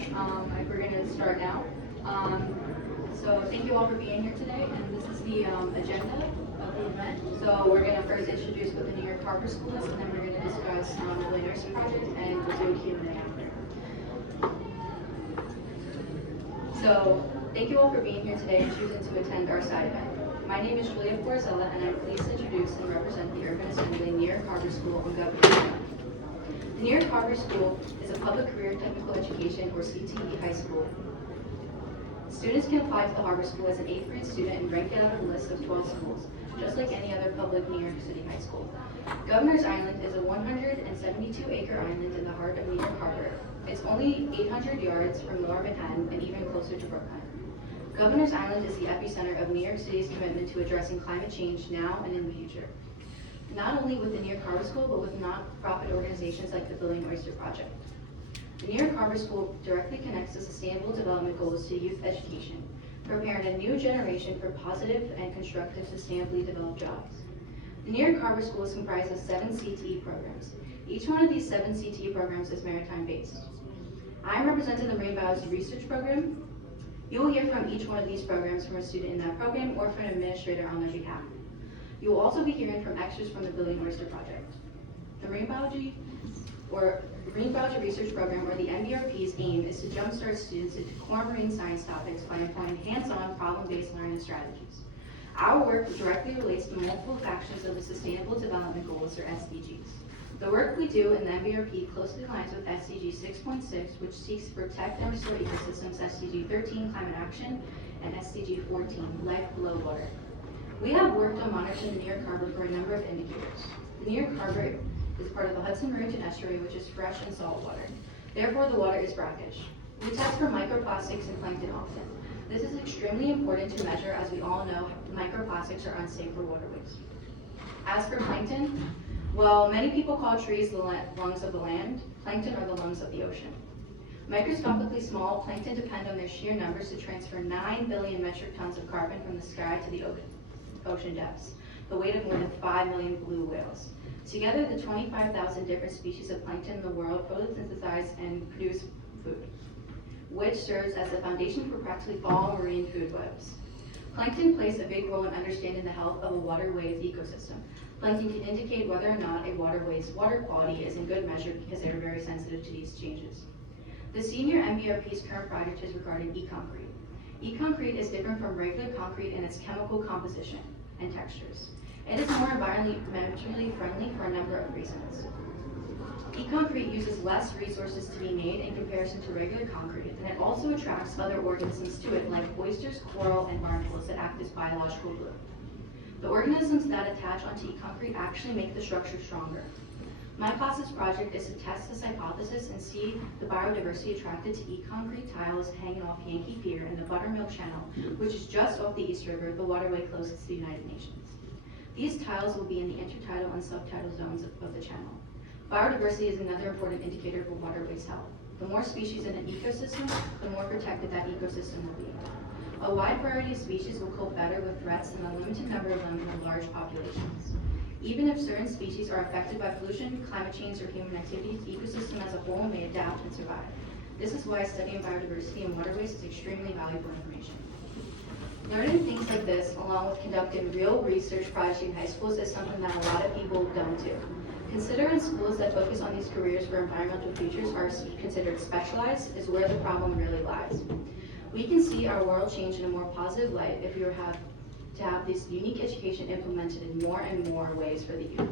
everyone. We're going to start now. So thank you all for being here today, and this is the agenda of the event. So we're going to first introduce what the New York Harbor School is, and then we're going to discuss the Billion Oyster Project, and we'll do a Q&A after. So thank you all for being here today and choosing to attend our side event. My name is Julia Forzella, and I'm pleased to introduce and represent the Urban Assembly New York Harbor School on Governor Island. The New York Harbor School is a public career technical education, or CTE, high school. Students can apply to the Harbor School as an 8th grade student and rank it out of a list of 12 schools, just like any other public New York City high school. Governor's Island is a 172-acre island in the heart of New York Harbor. It's only 800 yards from Lower Manhattan and even closer to Brooklyn. Governor's Island is the epicenter of New York City's commitment to addressing climate change now and in the future. Not only with the New York Harbor School, but with not-for-profit organizations like the Billion Oyster Project. The New York Harbor School directly connects the Sustainable Development Goals to youth education, preparing a new generation for positive and constructive sustainably developed jobs. The New York Harbor School is comprised of 7 CTE programs. Each one of these 7 CTE programs is maritime-based. I'm representing the Marine Biology Research Program. You will hear from each one of these programs from a student in that program or from an administrator on their behalf. You will also be hearing from extras from the Billion Oyster Project. The Marine Biology Research Program, or the MBRP's aim, is to jumpstart students into core marine science topics by employing hands-on problem-based learning strategies. Our work directly relates to multiple factions of the Sustainable Development Goals, or SDGs. The work we do in the MBRP closely aligns with SDG 6.6, which seeks to protect and restore ecosystems, SDG 13, climate action, and SDG 14, life below water. We have worked on monitoring the New York Harbor for a number of indicators. The New York Harbor is part of the Hudson Marine Estuary, which is fresh and salt water. Therefore, the water is brackish. We test for microplastics and plankton often. This is extremely important to measure, as we all know microplastics are unsafe for waterways. As for plankton, well, many people call trees the lungs of the land. Plankton are the lungs of the ocean. Microscopically small, plankton depend on their sheer numbers to transfer 9 billion metric tons of carbon from the sky to the ocean depths, the weight of more than 5 million blue whales. Together, the 25,000 different species of plankton in the world photosynthesize and produce food, which serves as the foundation for practically all marine food webs. Plankton plays a big role in understanding the health of a waterway's ecosystem. Plankton can indicate whether or not a waterway's water quality is in good measure because they are very sensitive to these changes. The senior MBRP's current project is regarding e-concrete. E-concrete is different from regular concrete in its chemical composition and textures. It is more environmentally friendly for a number of reasons. E-concrete uses less resources to be made in comparison to regular concrete, and it also attracts other organisms to it, like oysters, coral, and barnacles that act as biological glue. The organisms that attach onto e-concrete actually make the structure stronger. My class's project is to test this hypothesis and see the biodiversity attracted to e-concrete tiles hanging off Yankee Pier in the Buttermilk Channel, which is just off the East River, the waterway closest to the United Nations. These tiles will be in the intertidal and subtidal zones of the channel. Biodiversity is another important indicator for waterways health. The more species in an ecosystem, the more protected that ecosystem will be. A wide variety of species will cope better with threats than a limited number of them in large populations. Even if certain species are affected by pollution, climate change, or human activities, the ecosystem as a whole may adapt and survive. This is why studying biodiversity in waterways is extremely valuable information. Learning things like this, along with conducting real research projects in high schools, is something that a lot of people don't do. Considering schools that focus on these careers where environmental futures are considered specialized is where the problem really lies. We can see our world change in a more positive light if we were to have this unique education implemented in more and more ways for the youth.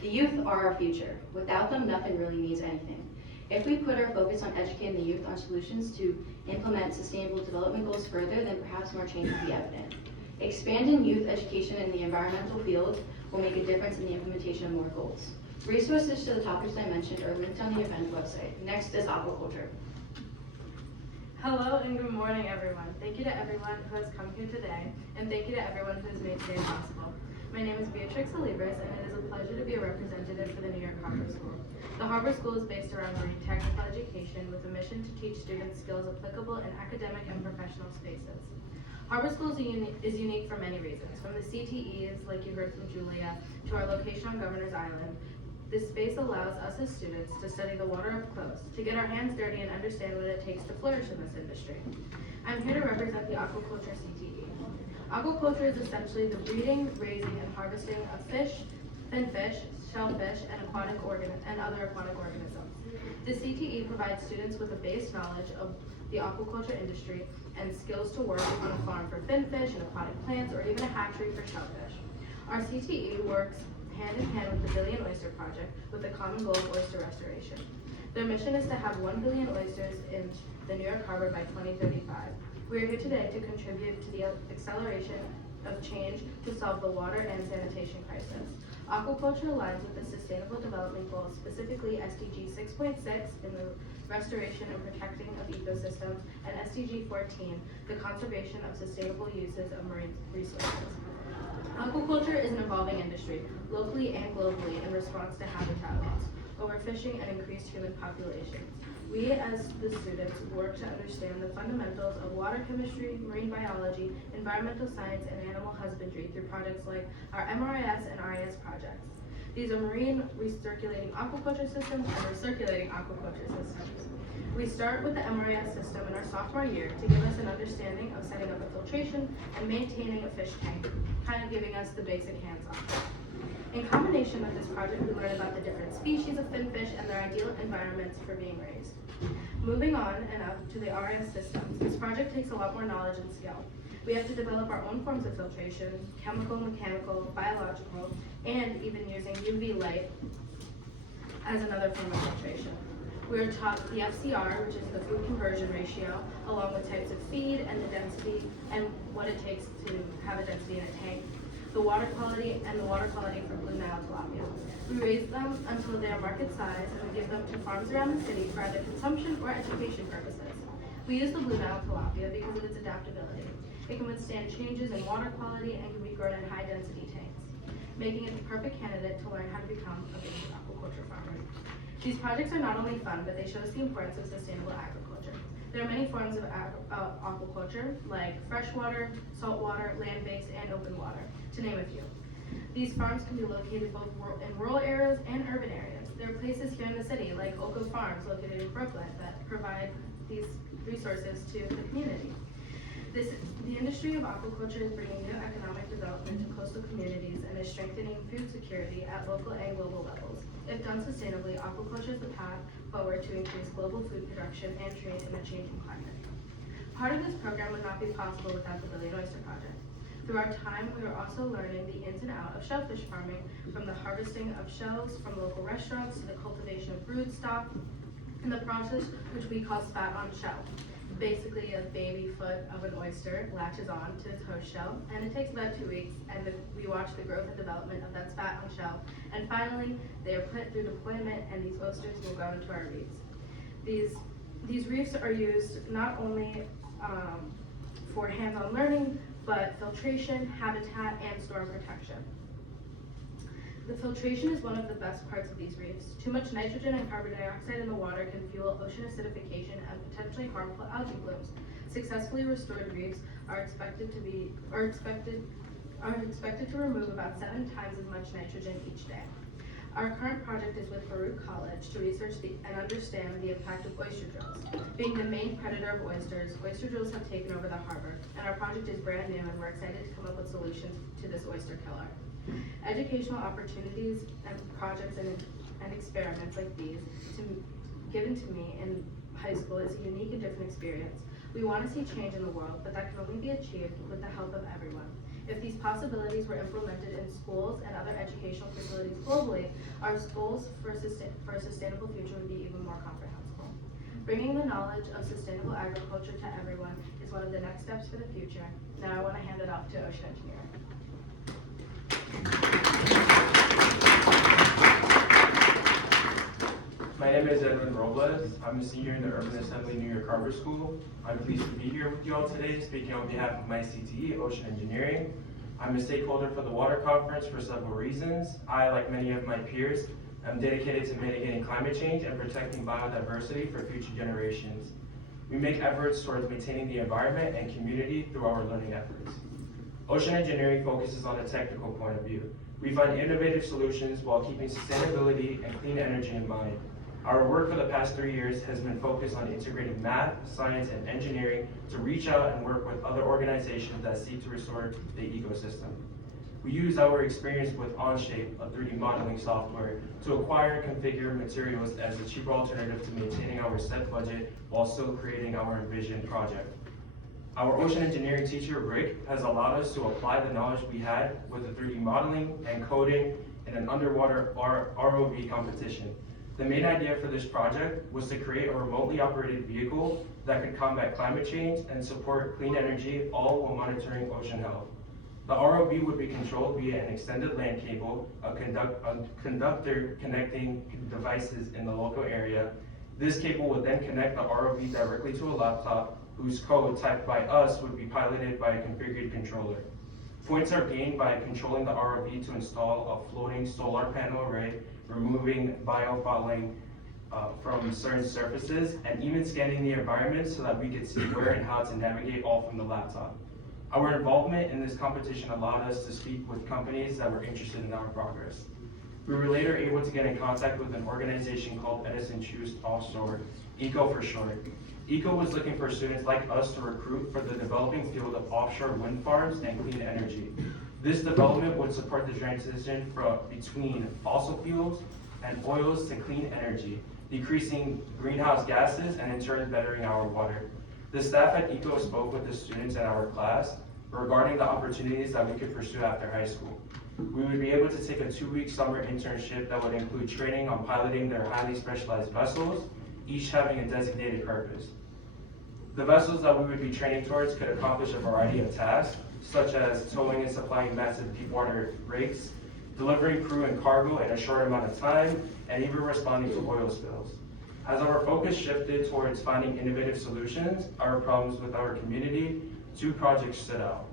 The youth are our future. Without them, nothing really means anything. If we put our focus on educating the youth on solutions to implement sustainable development goals further, then perhaps more change will be evident. Expanding youth education in the environmental field will make a difference in the implementation of more goals. Resources to the topics I mentioned are linked on the event website. Next is aquaculture. Hello and good morning, everyone. Thank you to everyone who has come here today, and thank you to everyone who has made today possible. My name is Beatrix Olivas, and it is a pleasure to be a representative for the New York Harbor School. The Harbor School is based around marine technical education with a mission to teach students skills applicable in academic and professional spaces. Harbor School is unique for many reasons, from the CTEs, like you heard from Julia, to our location on Governor's Island, This space allows us as students to study the water up close, to get our hands dirty and understand what it takes to flourish in this industry. I'm here to represent the aquaculture CTE. Aquaculture is essentially the breeding, raising, and harvesting of fish, finfish, shellfish, and other aquatic organisms. The CTE provides students with a base knowledge of the aquaculture industry and skills to work on a farm for finfish and aquatic plants, or even a hatchery for shellfish. Our CTE works hand in hand with the Billion Oyster Project with the common goal of oyster restoration. Their mission is to have 1 billion oysters in the New York Harbor by 2035. We are here today to contribute to the acceleration of change to solve the water and sanitation crisis. Aquaculture aligns with the Sustainable Development Goals, specifically SDG 6.6 in the restoration and protecting of ecosystems, and SDG 14, the conservation of sustainable uses of marine resources. Aquaculture is an evolving industry, locally and globally, in response to habitat loss, overfishing, and increased human populations. We, as the students, work to understand the fundamentals of water chemistry, marine biology, environmental science, and animal husbandry through projects like our MRIS and RIS projects. These are marine recirculating aquaculture systems and recirculating aquaculture systems. We start with the MRIS system in our sophomore year to give us an understanding of setting up a filtration and maintaining a fish tank, kind of giving us the basic hands-on. In combination with this project, we learn about the different species of finfish and their ideal environments for being raised. Moving on and up to the RIS systems, this project takes a lot more knowledge and skill. We have to develop our own forms of filtration, chemical, mechanical, biological, and even using UV light as another form of filtration. We are taught the FCR, which is the food conversion ratio, along with types of feed and the density and what it takes to have a density in a tank, the water quality for Blue Nile tilapia. We raise them until they are market size, and we give them to farms around the city for either consumption or education purposes. We use the Blue Nile tilapia because of its adaptability. It can withstand changes in water quality and can be grown in high density tanks, making it the perfect candidate to learn how to become a basic aquaculture farmer. These projects are not only fun, but they show us the importance of sustainable agriculture. There are many forms of aquaculture, like freshwater, saltwater, land-based, and open water, to name a few. These farms can be located both in rural areas and urban areas. There are places here in the city, like Oco Farms, located in Brooklyn, that provide these resources to the community. The industry of aquaculture is bringing new economic development to coastal communities and is strengthening food security at local and global levels. If done sustainably, aquaculture is the path forward to increase global food production and trade in a changing climate. Part of this program would not be possible without the Billion Oyster Project. Through our time, we are also learning the ins and outs of shellfish farming, from the harvesting of shells from local restaurants to the cultivation of brood stock, and the process which we call spat on shell. Basically, a baby foot of an oyster latches on to its host shell, and it takes about 2 weeks, and we watch the growth and development of that spat on shell, and finally, they are put through deployment, and these oysters will go into our reefs. These reefs are used not only for hands-on learning, but filtration, habitat, and storm protection. The filtration is one of the best parts of these reefs. Too much nitrogen and carbon dioxide in the water can fuel ocean acidification and potentially harmful algae blooms. Successfully restored reefs are expected to remove about 7 times as much nitrogen each day. Our current project is with Baruch College to research and understand the impact of oyster drills. Being the main predator of oysters, oyster drills have taken over the harbor, and our project is brand new, and we're excited to come up with solutions to this oyster killer. Educational opportunities and projects and experiments like these given to me in high school is a unique and different experience. We want to see change in the world, but that can only be achieved with the help of everyone. If these possibilities were implemented in schools and other educational facilities globally, our goals for a sustainable future would be even more comprehensible. Bringing the knowledge of sustainable agriculture to everyone is one of the next steps for the future. Now I want to hand it off to ocean engineering. My name is Edwin Robles. I'm a senior in the Urban Assembly New York Harbor School. I'm pleased to be here with you all today, speaking on behalf of my CTE, Ocean Engineering. I'm a stakeholder for the Water Conference for several reasons. I, like many of my peers, am dedicated to mitigating climate change and protecting biodiversity for future generations. We make efforts towards maintaining the environment and community through our learning efforts. Ocean engineering focuses on a technical point of view. We find innovative solutions while keeping sustainability and clean energy in mind. Our work for the past 3 years has been focused on integrating math, science, and engineering to reach out and work with other organizations that seek to restore the ecosystem. We use our experience with Onshape, a 3D modeling software, to acquire and configure materials as a cheaper alternative to maintaining our set budget while still creating our envisioned project. Our ocean engineering teacher, Rick, has allowed us to apply the knowledge we had with the 3D modeling and coding in an underwater ROV competition. The main idea for this project was to create a remotely operated vehicle that could combat climate change and support clean energy, all while monitoring ocean health. The ROV would be controlled via an extended LAN cable, a conductor connecting devices in the local area. This cable would then connect the ROV directly to a laptop, whose code typed by us would be piloted by a configured controller. Points are gained by controlling the ROV to install a floating solar panel array, removing biofouling from certain surfaces, and even scanning the environment so that we could see where and how to navigate all from the laptop. Our involvement in this competition allowed us to speak with companies that were interested in our progress. We were later able to get in contact with an organization called Edison Choose Offshore, ECO for short. ECO was looking for students like us to recruit for the developing field of offshore wind farms and clean energy. This development would support the transition between fossil fuels and oils to clean energy, decreasing greenhouse gases and in turn bettering our water. The staff at ECO spoke with the students in our class regarding the opportunities that we could pursue after high school. We would be able to take a 2-week summer internship that would include training on piloting their highly specialized vessels, each having a designated purpose. The vessels that we would be training towards could accomplish a variety of tasks, such as towing and supplying massive deepwater rigs, delivering crew and cargo in a short amount of time, and even responding to oil spills. As our focus shifted towards finding innovative solutions, our problems with our community, 2 projects stood out.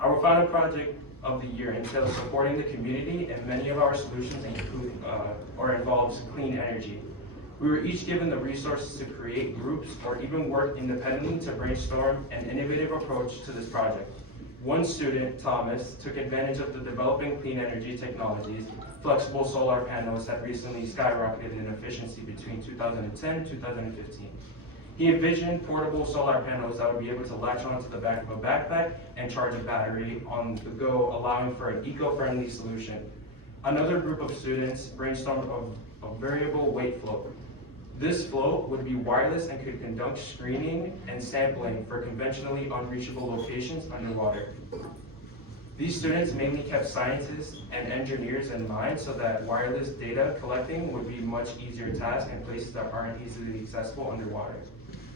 Our final project of the year entails supporting the community, and many of our solutions include or involves clean energy. We were each given the resources to create groups or even work independently to brainstorm an innovative approach to this project. One student, Thomas, took advantage of the developing clean energy technologies. Flexible solar panels had recently skyrocketed in efficiency between 2010 and 2015. He envisioned portable solar panels that would be able to latch onto the back of a backpack and charge a battery on the go, allowing for an eco-friendly solution. Another group of students brainstormed a variable weight float. This float would be wireless and could conduct screening and sampling for conventionally unreachable locations underwater. These students mainly kept scientists and engineers in mind so that wireless data collecting would be a much easier task in places that aren't easily accessible underwater.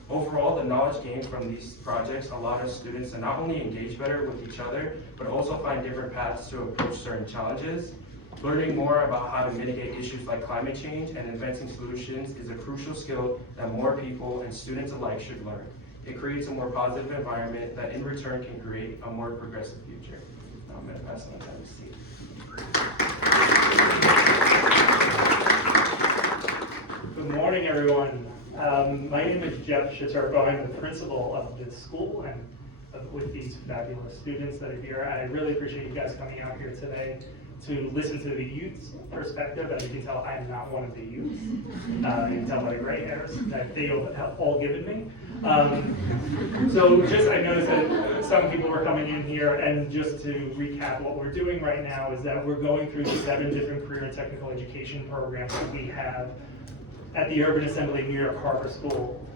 Overall, the knowledge gained from these projects allowed us students to not only engage better with each other, but also find different paths to approach certain challenges. Learning more about how to mitigate issues like climate change and inventing solutions is a crucial skill that more people and students alike should learn. It creates a more positive environment that in return can create a more progressive future. Now I'm going to pass it on to Steve. Good morning, everyone. My name is Jeff Shiturko. I'm the principal of this school and with these fabulous students that are here. I really appreciate you guys coming out here today to listen to the youth's perspective. As you can tell, I'm not one of the youths. You can tell by the gray hairs that they have all given me. So just, I noticed that some people were coming in here, and just to recap, what we're doing right now is that we're going through the 7 different career and technical education programs that we have at the Urban Assembly New York Harbor School,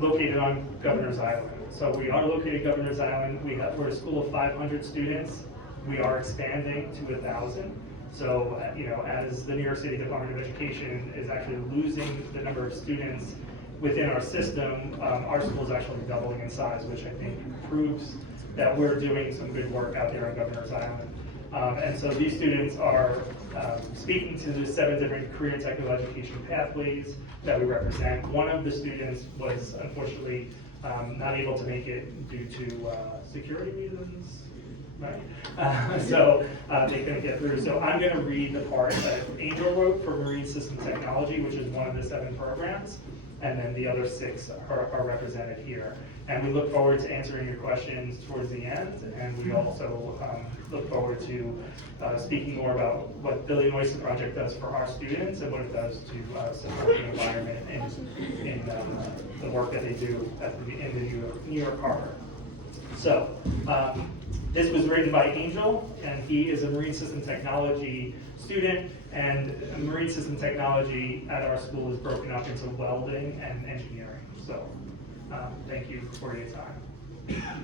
located on Governor's Island. So we are located at Governor's Island. We're a school of 500 students. We are expanding to 1,000. So, as the New York City Department of Education is actually losing the number of students within our system, our school is actually doubling in size, which I think proves that we're doing some good work out there on Governor's Island. And so these students are speaking to the 7 different career and technical education pathways that we represent. One of the students was unfortunately not able to make it due to security reasons. Right? So they couldn't get through. So I'm going to read the part that Angel wrote for Marine System Technology, which is one of the 7 programs. and then the other 6 are represented here. And we look forward to answering your questions towards the end, and we also look forward to speaking more about what Billion Oyster Project does for our students and what it does to support the environment in the work that they do in the New York Harbor. So, this was written by Angel, and he is a marine system technology student, and marine system technology at our school is broken up into welding and engineering. So, thank you for your time.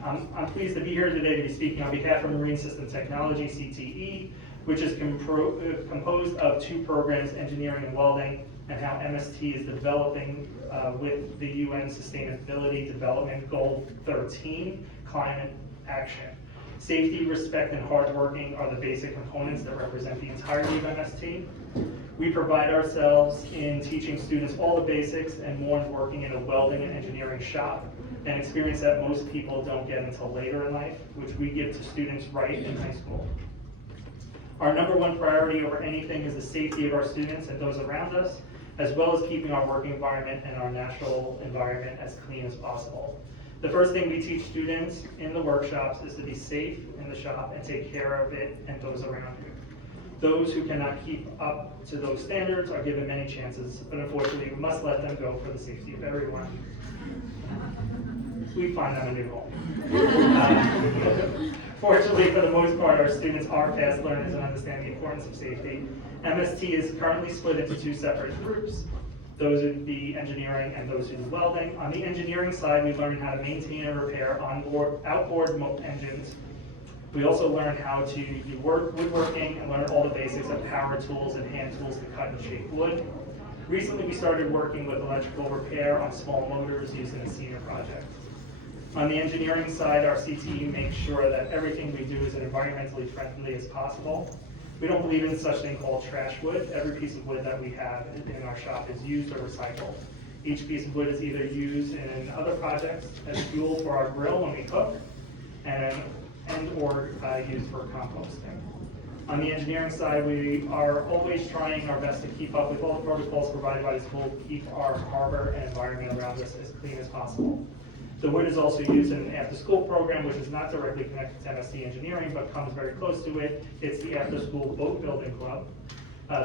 I'm pleased to be here today to be speaking on behalf of Marine System Technology, CTE, which is composed of 2 programs, engineering and welding, and how MST is developing with the UN Sustainability Development Goal 13, climate action. Safety, respect, and hard working are the basic components that represent the entirety of MST. We pride ourselves in teaching students all the basics and more in working in a welding and engineering shop, an experience that most people don't get until later in life, which we give to students right in high school. Our #1 priority over anything is the safety of our students and those around us, as well as keeping our work environment and our natural environment as clean as possible. The first thing we teach students in the workshops is to be safe in the shop and take care of it and those around you. Those who cannot keep up to those standards are given many chances, but unfortunately we must let them go for the safety of everyone. We find them a new home. Fortunately, for the most part, our students are fast learners and understand the importance of safety. MST is currently split into 2 separate groups. Those would be engineering and those who do welding. On the engineering side, we learn how to maintain and repair outboard engines. We also learn how to do woodworking and learn all the basics of power tools and hand tools to cut and shape wood. Recently, we started working with electrical repair on small motors used in a senior project. On the engineering side, our CTE makes sure that everything we do is as environmentally friendly as possible. We don't believe in such thing called trash wood. Every piece of wood that we have in our shop is used or recycled. Each piece of wood is either used in other projects as fuel for our grill when we cook, or used for composting. On the engineering side, we are always trying our best to keep up with all the protocols provided by the school to keep our harbor and environment around us as clean as possible. The wood is also used in an after-school program, which is not directly connected to MST engineering, but comes very close to it. It's the after-school boat building club.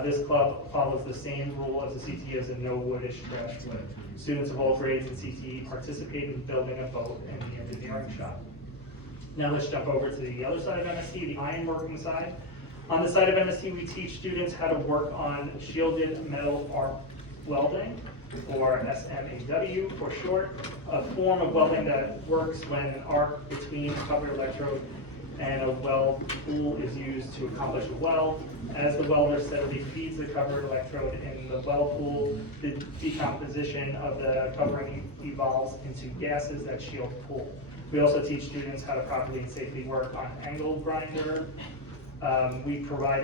This club follows the same rule as the CTE as a no woodish trash wood. Students of all grades in CTE participate in building a boat in the engineering shop. Now let's jump over to the other side of MST, the ironworking side. On the side of MST, we teach students how to work on shielded metal arc welding, or SMAW for short, a form of welding that works when an arc between a covered electrode and a weld tool is used to accomplish a weld. As the welder steadily feeds the covered electrode in the weld pool, the decomposition of the covering evolves into gases that shield the pool. We also teach students how to properly and safely work on angle grinder. We provide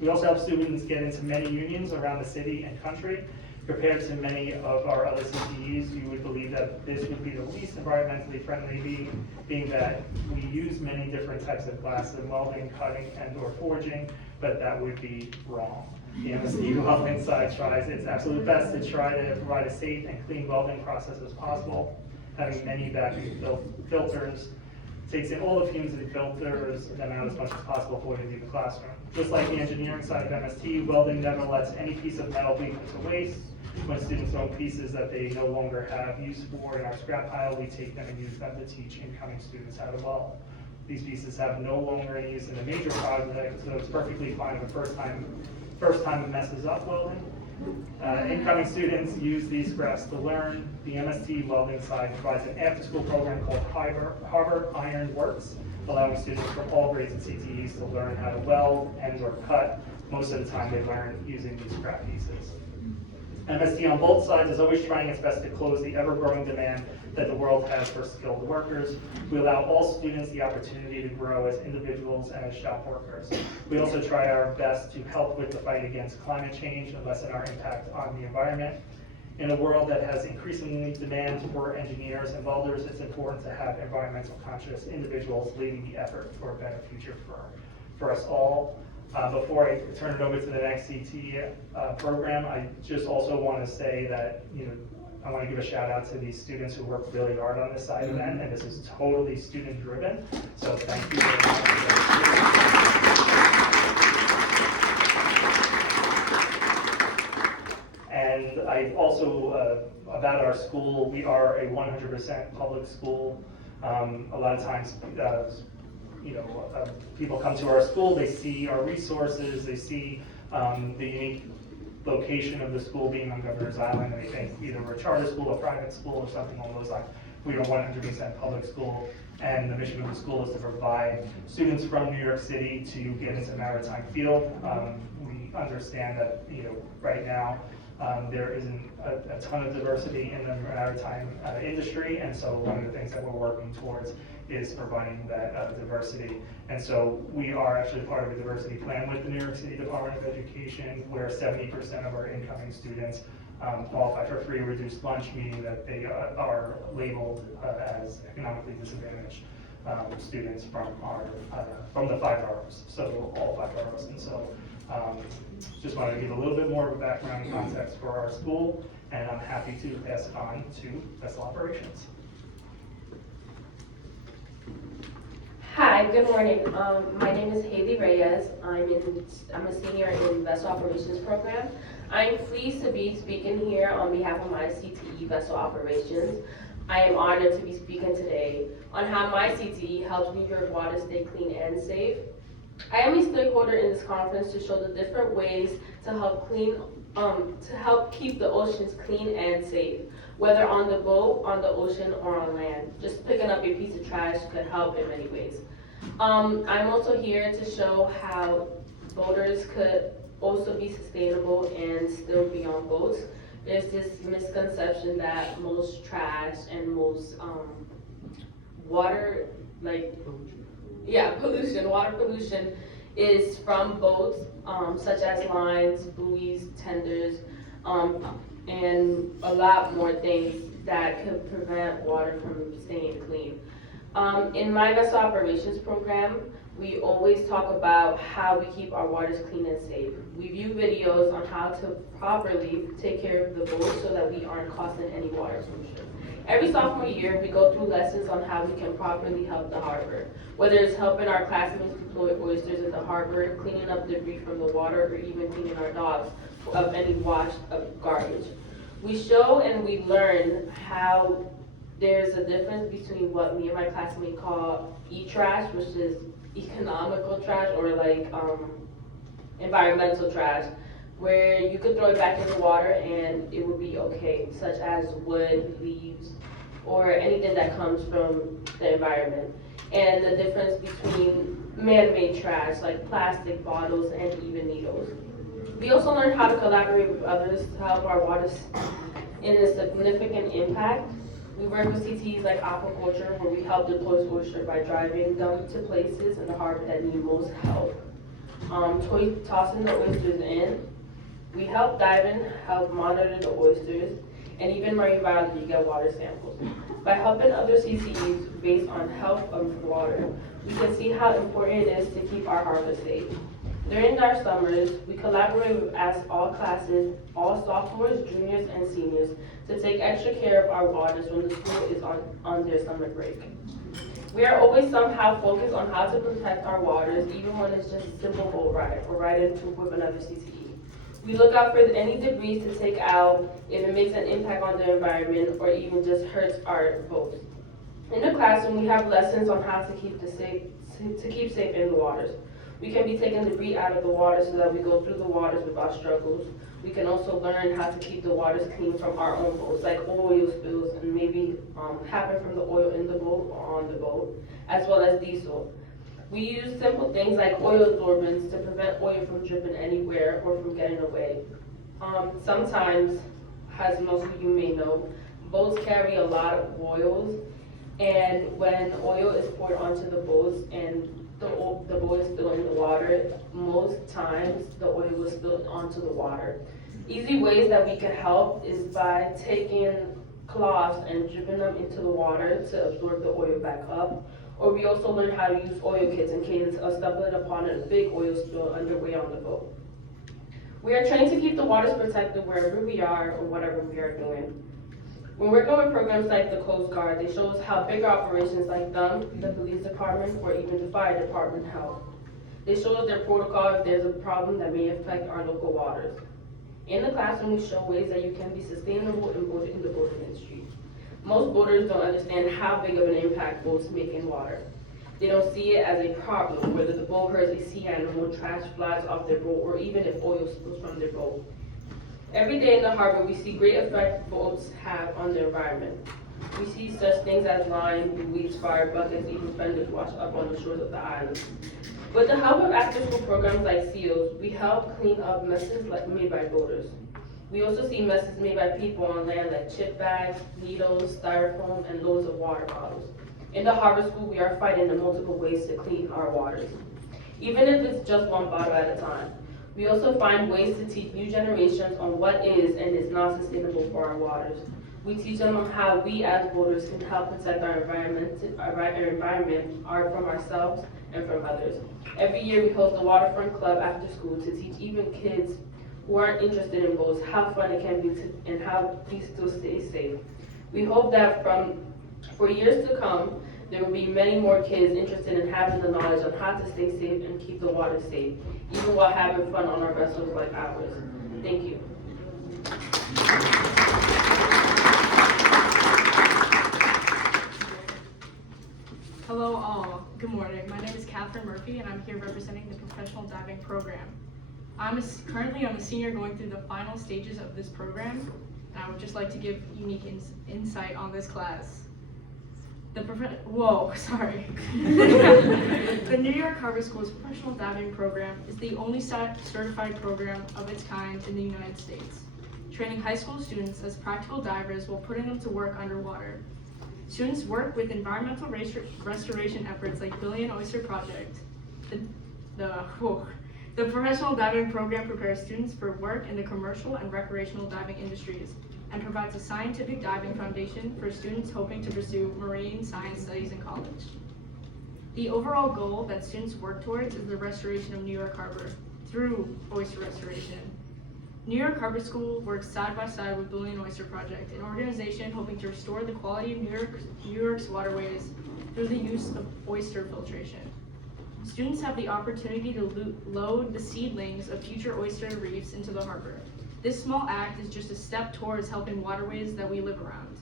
We also help students get into many unions around the city and country. Compared to many of our other CTEs, you would believe that this would be the least environmentally friendly, being that we use many different types of glass in welding, cutting, and or forging, but that would be wrong. The MST welding side tries its absolute best to try to provide a safe and clean welding process as possible, having many vacuum filters, takes in all the fumes and filters them out as much as possible for you to leave the classroom. Just like the engineering side of MST, welding never lets any piece of metal leak into waste. When students throw pieces that they no longer have use for in our scrap pile, we take them and use them to teach incoming students how to weld. These pieces have no longer any use in a major project, so it's perfectly fine the first time it messes up welding. Incoming students use these scraps to learn. The MST welding side provides an after-school program called Harbor Iron Works, allowing students from all grades and CTEs to learn how to weld and or cut. Most of the time they learn using these scrap pieces. MST on both sides is always trying its best to close the ever-growing demand that the world has for skilled workers. We allow all students the opportunity to grow as individuals and as shop workers. We also try our best to help with the fight against climate change and lessen our impact on the environment. In a world that has increasingly demand for engineers and welders, it's important to have environmental conscious individuals leading the effort for a better future for us all. Before I turn it over to the next CTE program, I just also want to say that, I want to give a shout out to these students who work really hard on this side event, and this is totally student driven. So thank you very much. And I also, about our school, we are a 100% public school. A lot of times, people come to our school, they see our resources, they see the unique location of the school being on Governor's Island, and they think either we're a charter school, a private school, or something along those lines. We are 100% public school, and the mission of the school is to provide students from New York City to get into maritime field. We understand that, right now, there isn't a ton of diversity in the maritime industry, and so one of the things that we're working towards is providing that diversity. And so we are actually part of a diversity plan with the New York City Department of Education, where 70% of our incoming students qualify for free or reduced lunch, meaning that they are labeled as economically disadvantaged students from the 5 boroughs, so all 5 boroughs. And so just wanted to give a little bit more of a background and context for our school, and I'm happy to pass it on to Vessel Operations. Hi, good morning. My name is Haley Reyes. I'm a senior in Vessel Operations program. I'm pleased to be speaking here on behalf of my CTE Vessel Operations. I am honored to be speaking today on how my CTE helps New York waters stay clean and safe. I am a stakeholder in this conference to show the different ways to help keep the oceans clean and safe, whether on the boat, on the ocean, or on land. Just picking up your piece of trash could help in many ways. I'm also here to show how boaters could also be sustainable and still be on boats. There's this misconception that most trash and most water pollution is from boats, such as lines, buoys, tenders, and a lot more things that could prevent water from staying clean. In my Vessel Operations program, we always talk about how we keep our waters clean and safe. We view videos on how to properly take care of the boat so that we aren't causing any water pollution. Every sophomore year, we go through lessons on how we can properly help the harbor, whether it's helping our classmates deploy oysters at the harbor, cleaning up debris from the water, or even cleaning our docks of any washed up garbage. We show and we learn how there's a difference between what me and my classmate call e-trash, which is economical trash, or environmental trash, where you could throw it back in the water and it would be okay, such as wood, leaves, or anything that comes from the environment. And the difference between man-made trash, like plastic bottles and even needles. We also learn how to collaborate with others to help our waters in a significant impact. We work with CTEs like aquaculture, where we help deploy oysters by driving them to places in the harbor that need most help. Tossing the oysters in. We help diving, help monitor the oysters, and even marine biology get water samples. By helping other CTEs based on health of water, we can see how important it is to keep our harbor safe. During our summers, we collaborate with all classes, all sophomores, juniors, and seniors, to take extra care of our waters when the school is on their summer break. We are always somehow focused on how to protect our waters, even when it's just a simple boat ride or riding with another CTE. We look out for any debris to take out if it makes an impact on the environment or even just hurts our boats. In the classroom, we have lessons on how to keep safe in the waters. We can be taking debris out of the water so that we go through the waters without struggles. We can also learn how to keep the waters clean from our own boats, like oil spills and maybe happen from the oil in the boat or on the boat, as well as diesel. We use simple things like oil absorbents to prevent oil from dripping anywhere or from getting away. Sometimes, as most of you may know, boats carry a lot of oils, and when oil is poured onto the boats and the boat is still in the water, most times the oil will spill onto the water. Easy ways that we can help is by taking cloths and dripping them into the water to absorb the oil back up, Or we also learn how to use oil kits in case of stumbling upon a big oil spill underway on the boat. We are trained to keep the waters protected wherever we are or whatever we are doing. When working with programs like the Coast Guard, they show us how bigger operations like them, the police department, or even the fire department help. They show us their protocol if there's a problem that may affect our local waters. In the classroom, we show ways that you can be sustainable in the boating industry. Most boaters don't understand how big of an impact boats make in water. They don't see it as a problem, whether the boat hurts a sea animal, trash flies off their boat, or even if oil spills from their boat. Every day in the harbor, we see great effect boats have on the environment. We see such things as line, buoys, fire buckets, even fenders wash up on the shores of the island. With the help of after-school programs like SEALs, we help clean up messes made by boaters. We also see messes made by people on land like chip bags, needles, styrofoam, and loads of water bottles. In the harbor school, we are fighting in multiple ways to clean our waters, even if it's just one bottle at a time. We also find ways to teach new generations on what is and is not sustainable for our waters. We teach them on how we as boaters can help protect our environment from ourselves and from others. Every year we host a waterfront club after school to teach even kids who aren't interested in boats how fun it can be and how we still stay safe. We hope that for years to come, there will be many more kids interested in having the knowledge on how to stay safe and keep the water safe, even while having fun on our vessels like ours. Thank you. Hello all, good morning. My name is Catherine Murphy and I'm here representing the professional diving program. Currently I'm a senior going through the final stages of this program, and I would just like to give unique insight on this class. The New York Harbor School's professional diving program is the only certified program of its kind in the United States, training high school students as practical divers while putting them to work underwater. Students work with environmental restoration efforts like Billion Oyster Project. The professional diving program prepares students for work in the commercial and recreational diving industries and provides a scientific diving foundation for students hoping to pursue marine science studies in college. The overall goal that students work towards is the restoration of New York Harbor through oyster restoration. New York Harbor School works side by side with Billion Oyster Project, an organization hoping to restore the quality of New York's waterways through the use of oyster filtration. Students have the opportunity to load the seedlings of future oyster reefs into the harbor. This small act is just a step towards helping waterways that we live around.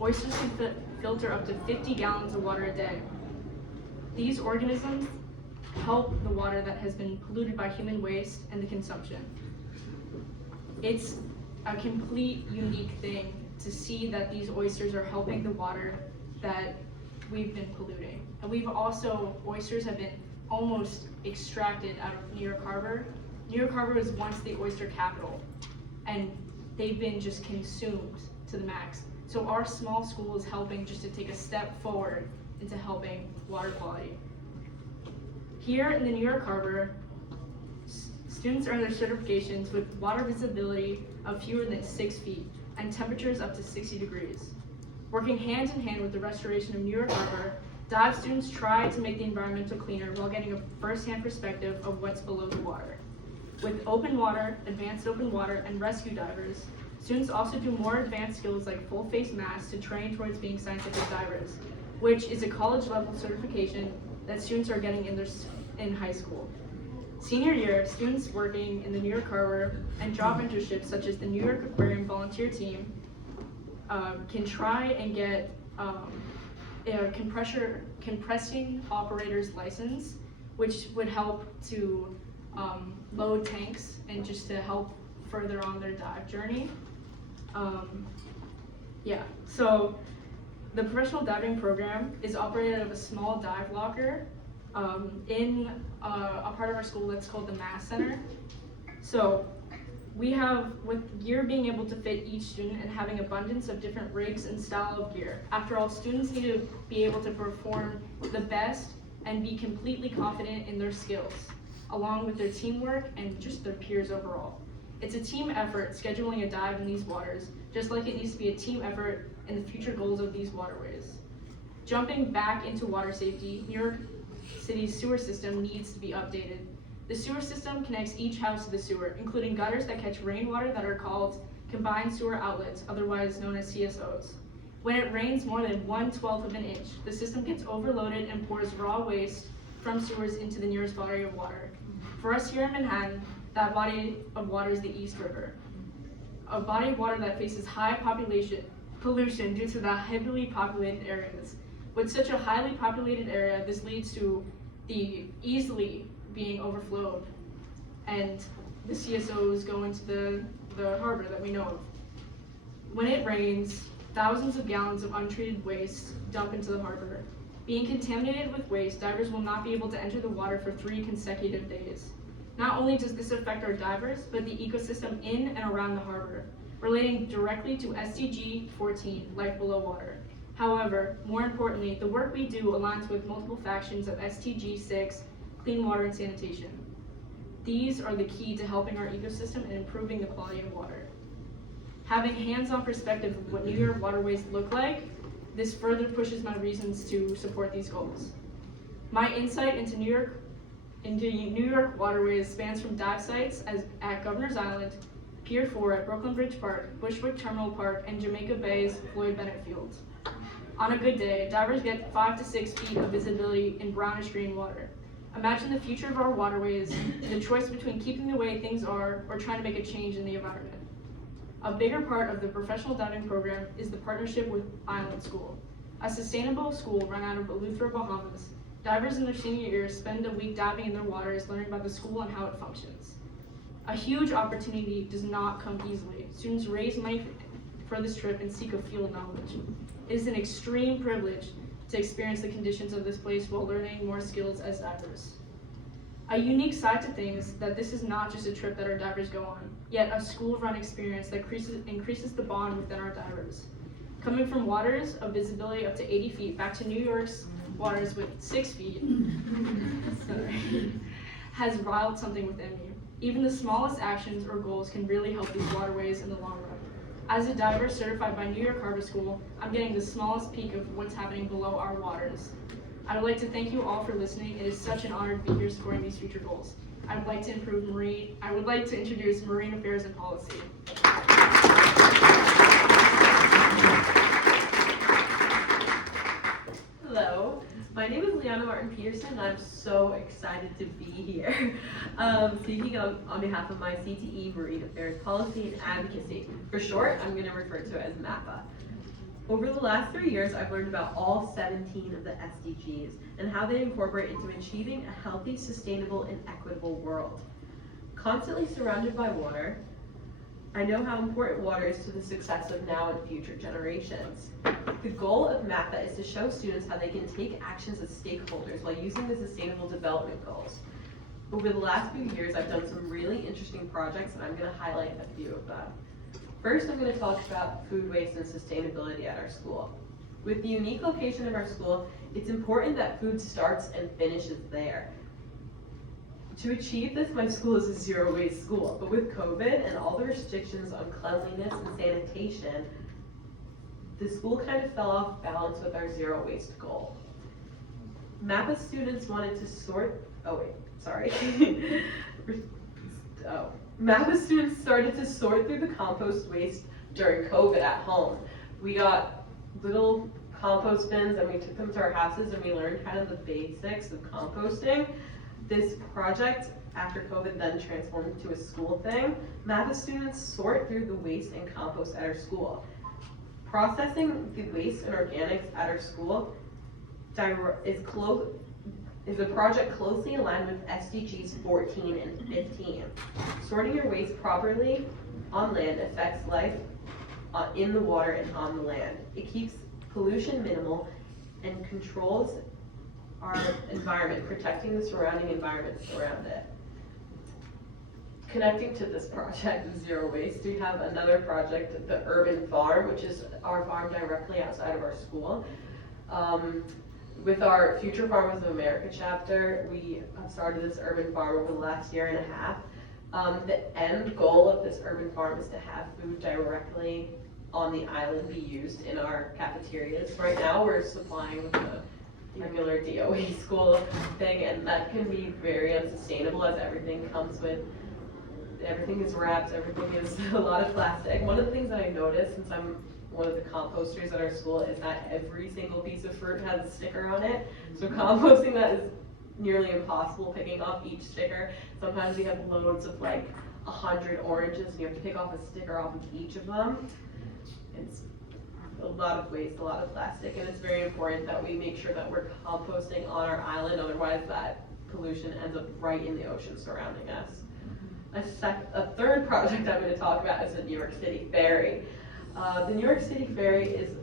Oysters can filter up to 50 gallons of water a day. These organisms help the water that has been polluted by human waste and the consumption. It's a complete unique thing to see that these oysters are helping the water that we've been polluting. And oysters have been almost extracted out of New York Harbor. New York Harbor was once the oyster capital, and they've been just consumed to the max. So our small school is helping just to take a step forward into helping water quality. Here in the New York Harbor, students earn their certifications with water visibility of fewer than 6 feet and temperatures up to 60 degrees. Working hand in hand with the restoration of New York Harbor, dive students try to make the environment cleaner while getting a first-hand perspective of what's below the water. With open water, advanced open water, and rescue divers, students also do more advanced skills like full face masks to train towards being scientific divers, which is a college-level certification that students are getting in high school. Senior year, students working in the New York Harbor and job internships such as the New York Aquarium volunteer team can try and get a compressing operator's license, which would help to load tanks and just to help further on their dive journey. So the professional diving program is operated out of a small dive locker in a part of our school that's called the Mass Center. So we have, with gear being able to fit each student and having abundance of different rigs and style of gear. After all, students need to be able to perform the best and be completely confident in their skills, along with their teamwork and just their peers overall. It's a team effort scheduling a dive in these waters, just like it needs to be a team effort in the future goals of these waterways. Jumping back into water safety, New York City's sewer system needs to be updated. The sewer system connects each house to the sewer, including gutters that catch rainwater that are called combined sewer outlets, otherwise known as CSOs. When it rains more than 1/12 of an inch, the system gets overloaded and pours raw waste from sewers into the nearest body of water. For us here in Manhattan, that body of water is the East River, a body of water that faces high pollution due to the heavily populated areas. With such a highly populated area, this leads to the easily being overflowed, and the CSOs go into the harbor that we know of. When it rains, thousands of gallons of untreated waste dump into the harbor. Being contaminated with waste, divers will not be able to enter the water for 3 consecutive days. Not only does this affect our divers, but the ecosystem in and around the harbor, relating directly to SDG 14, Life Below Water. However, more importantly, the work we do aligns with multiple factions of SDG 6, Clean Water and Sanitation. These are the key to helping our ecosystem and improving the quality of water. Having hands-on perspective of what New York waterways look like, this further pushes my reasons to support these goals. My insight into New York waterways spans from dive sites at Governor's Island, Pier 4 at Brooklyn Bridge Park, Bushwick Terminal Park, and Jamaica Bay's Floyd Bennett Field. On a good day, divers get 5 to 6 feet of visibility in brownish green water. Imagine the future of our waterways, the choice between keeping the way things are or trying to make a change in the environment. A bigger part of the professional diving program is the partnership with Island School, a sustainable school run out of Eleuthera, Bahamas. Divers in their senior year spend a week diving in their waters, learning about the school and how it functions. A huge opportunity does not come easily. Students raise money for this trip and seek a field knowledge. It is an extreme privilege to experience the conditions of this place while learning more skills as divers. A unique side to things that this is not just a trip that our divers go on, yet a school-run experience that increases the bond within our divers. Coming from waters of visibility up to 80 feet back to New York's waters with 6 feet has riled something within me. Even the smallest actions or goals can really help these waterways in the long run. As a diver certified by New York Harbor School, I'm getting the smallest peek of what's happening below our waters. I would like to thank you all for listening. It is such an honor to be here supporting these future goals. I would like to introduce Marine Affairs and Policy. Hello, my name is Liana Martin Peterson, and I'm so excited to be here. Speaking on behalf of my CTE, Marine Affairs Policy and Advocacy. For short, I'm going to refer to it as MAPA. Over the last 3 years, I've learned about all 17 of the SDGs and how they incorporate into achieving a healthy, sustainable, and equitable world. Constantly surrounded by water, I know how important water is to the success of now and future generations. The goal of MAPA is to show students how they can take actions as stakeholders while using the Sustainable Development Goals. Over the last few years, I've done some really interesting projects, and I'm going to highlight a few of them. First, I'm going to talk about food waste and sustainability at our school. With the unique location of our school, it's important that food starts and finishes there. To achieve this, my school is a zero-waste school, but with COVID and all the restrictions on cleanliness and sanitation, the school kind of fell off balance with our zero-waste goal. MAPA students wanted to MAPA students started to sort through the compost waste during COVID at home. We got little compost bins and we took them to our houses and we learned kind of the basics of composting. This project, after COVID, then transformed into a school thing. MAPA students sort through the waste and compost at our school. Processing the waste and organics at our school is a project closely aligned with SDGs 14 and 15. Sorting your waste properly on land affects life in the water and on the land. It keeps pollution minimal and controls our environment, protecting the surrounding environments around it. Connecting to this project, Zero Waste, we have another project, the Urban Farm, which is our farm directly outside of our school. With our Future Farmers of America chapter, we have started this urban farm over the last year and a half. The end goal of this urban farm is to have food directly on the island be used in our cafeterias. Right now, we're supplying the regular DOE school thing, and that can be very unsustainable as everything is wrapped, everything is a lot of plastic. One of the things that I noticed, since I'm one of the composters at our school, is that every single piece of fruit has a sticker on it. So composting that is nearly impossible, picking off each sticker. Sometimes we have loads of like 100 oranges, and you have to pick off a sticker off of each of them. It's a lot of waste, a lot of plastic, and it's very important that we make sure that we're composting on our island, otherwise that pollution ends up right in the ocean surrounding us. A third project I'm going to talk about is the New York City Ferry. The New York City Ferry is,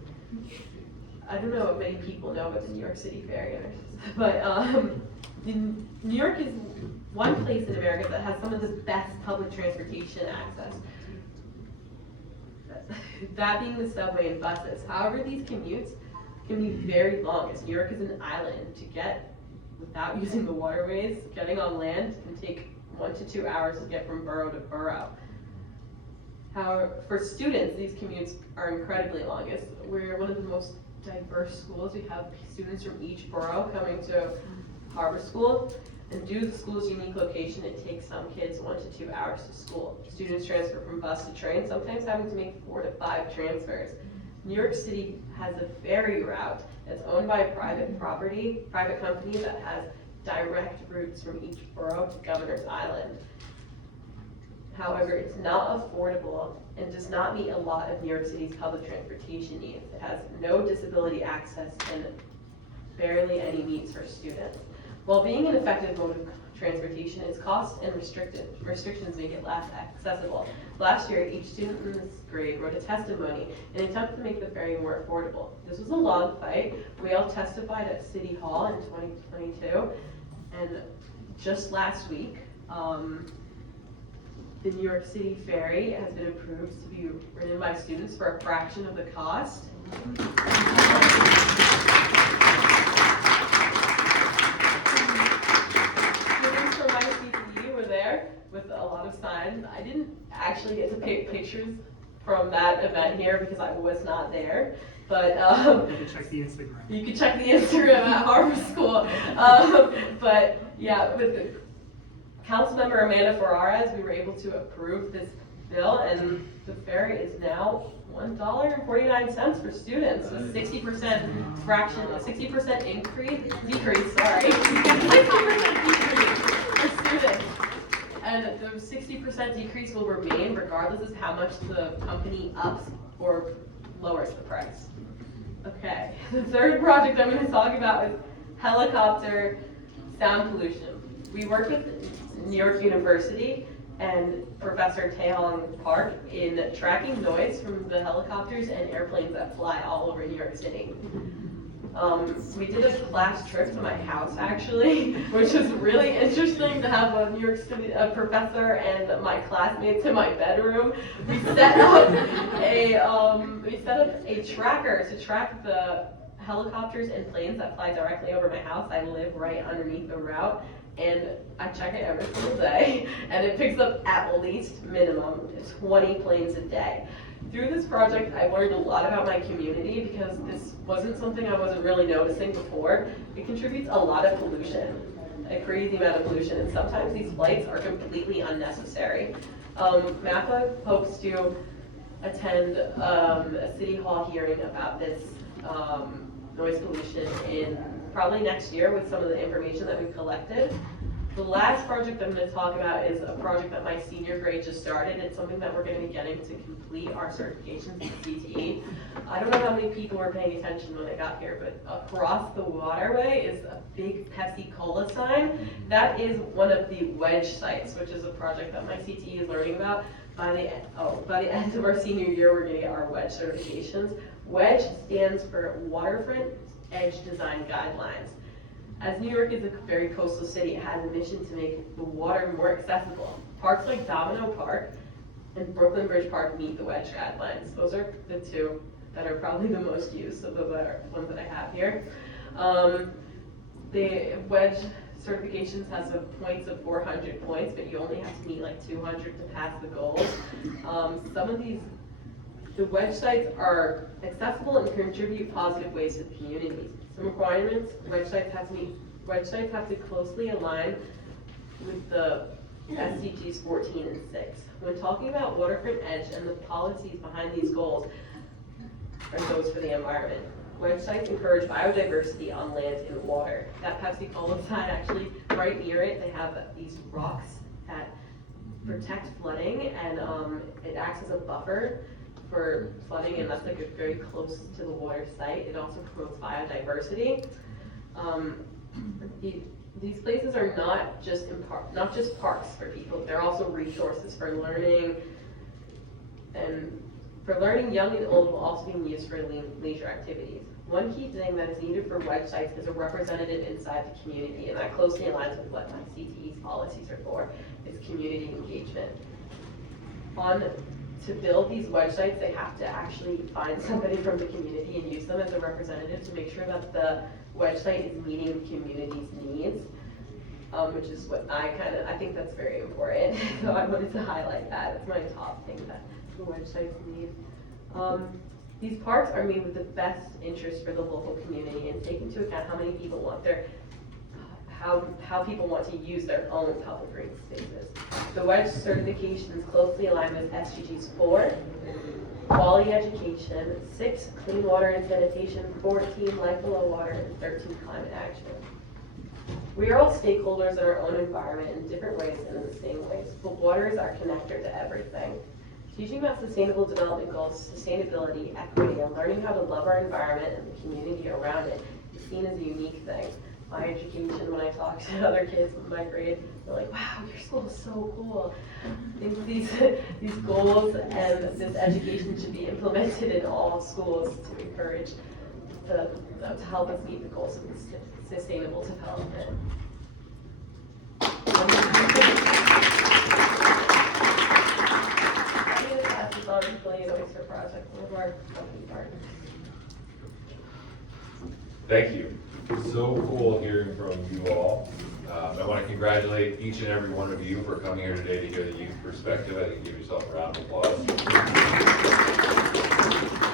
I don't know what many people know about the New York City Ferry, but New York is one place in America that has some of the best public transportation access. That being the subway and buses. However, these commutes can be very long, as New York is an island. To get, without using the waterways, getting on land can take 1 to 2 hours to get from borough to borough. However, for students, these commutes are incredibly long. As we're one of the most diverse schools. We have students from each borough coming to Harbor School. And due to the school's unique location, it takes some kids 1 to 2 hours to school. Students transfer from bus to train, sometimes having to make 4 to 5 transfers. New York City has a ferry route that's owned by a private company that has direct routes from each borough to Governor's Island. However, it's not affordable and does not meet a lot of New York City's public transportation needs. It has no disability access and barely any means for students. While being an effective mode of transportation, its costs and restrictions make it less accessible. Last year, each student in this grade wrote a testimony in an attempt to make the ferry more affordable. This was a long fight. We all testified at City Hall in 2022, and just last week, the New York City Ferry has been approved to be ridden by students for a fraction of the cost. Students from my CTE were there with a lot of signs. I didn't actually get to take pictures from that event here because I was not there. But You can check the Instagram. you can check the Instagram at Harbor School. But yeah, with the Councilmember Amanda Ferrares, we were able to approve this bill, and the ferry is now $1.49 for students, a 60% fraction, a 60% decrease, sorry. 60% decrease for students. And the 60% decrease will remain regardless of how much the company ups or lowers the price. Okay, the third project I'm going to talk about is helicopter sound pollution. We work with New York University and Professor Taehong Park in tracking noise from the helicopters and airplanes that fly all over New York City. We did a class trip to my house actually, which was really interesting to have a New York City professor and my classmates in my bedroom. We set up a tracker to track the helicopters and planes that fly directly over my house. I live right underneath the route, and I check it every single day, and it picks up at least minimum 20 planes a day. Through this project, I learned a lot about my community because this wasn't something I wasn't really noticing before. It contributes a lot of pollution, a crazy amount of pollution, and sometimes these flights are completely unnecessary. MAPA hopes to attend a City Hall hearing about this noise pollution in probably next year with some of the information that we've collected. The last project I'm going to talk about is a project that my senior grade just started. It's something that we're going to be getting to complete our certifications in CTE. I don't know how many people were paying attention when I got here, but across the waterway is a big Pepsi Cola sign. That is one of the wedge sites, which is a project that my CTE is learning about. By the end of our senior year, we're going to get our wedge certifications. Wedge stands for Waterfront Edge Design Guidelines. As New York is a very coastal city, it has a mission to make the water more accessible. Parks like Domino Park and Brooklyn Bridge Park meet the wedge guidelines. Those are the two that are probably the most used, so those are ones that I have here. The wedge certifications has points of 400 points, but you only have to meet like 200 to pass the goals. The wedge sites are accessible and contribute positive ways to the community. Some requirements, wedge sites have to closely align with the SDGs 14 and 6. When talking about waterfront edge and the policies behind these goals are those for the environment. Wedge sites encourage biodiversity on land and water. That Pepsi Cola side, actually, right near it, they have these rocks that protect flooding, and it acts as a buffer for flooding, and that's like very close to the water site. It also promotes biodiversity. These places are not just parks for people. They're also resources for learning, and young and old will also be used for leisure activities. One key thing that is needed for wedge sites is a representative inside the community, and that closely aligns with what my CTE's policies are for, is community engagement. To build these wedge sites, they have to actually find somebody from the community and use them as a representative to make sure that the wedge site is meeting the community's needs, which is what I think that's very important. So I wanted to highlight that. It's my top thing that the wedge sites need. These parks are made with the best interest for the local community and take into account how many people want how people want to use their own public green spaces. The wedge certifications closely align with SDGs 4, quality education, 6, clean water and sanitation, 14, life below water, and 13, climate action. We are all stakeholders in our own environment in different ways and in the same ways, but water is our connector to everything. Teaching about sustainable development goals, sustainability, equity, and learning how to love our environment and the community around it is seen as a unique thing. My education, when I talk to other kids in my grade, they're like, wow, your school is so cool. I think these goals and this education should be implemented in all schools to encourage to help us meet the goals of sustainable development. I'm going to pass this on to Billion Oyster Project, one of our company partners. Thank you. So cool hearing from you all. I want to congratulate each and every one of you for coming here today to hear the youth perspective. I think give yourself a round of applause.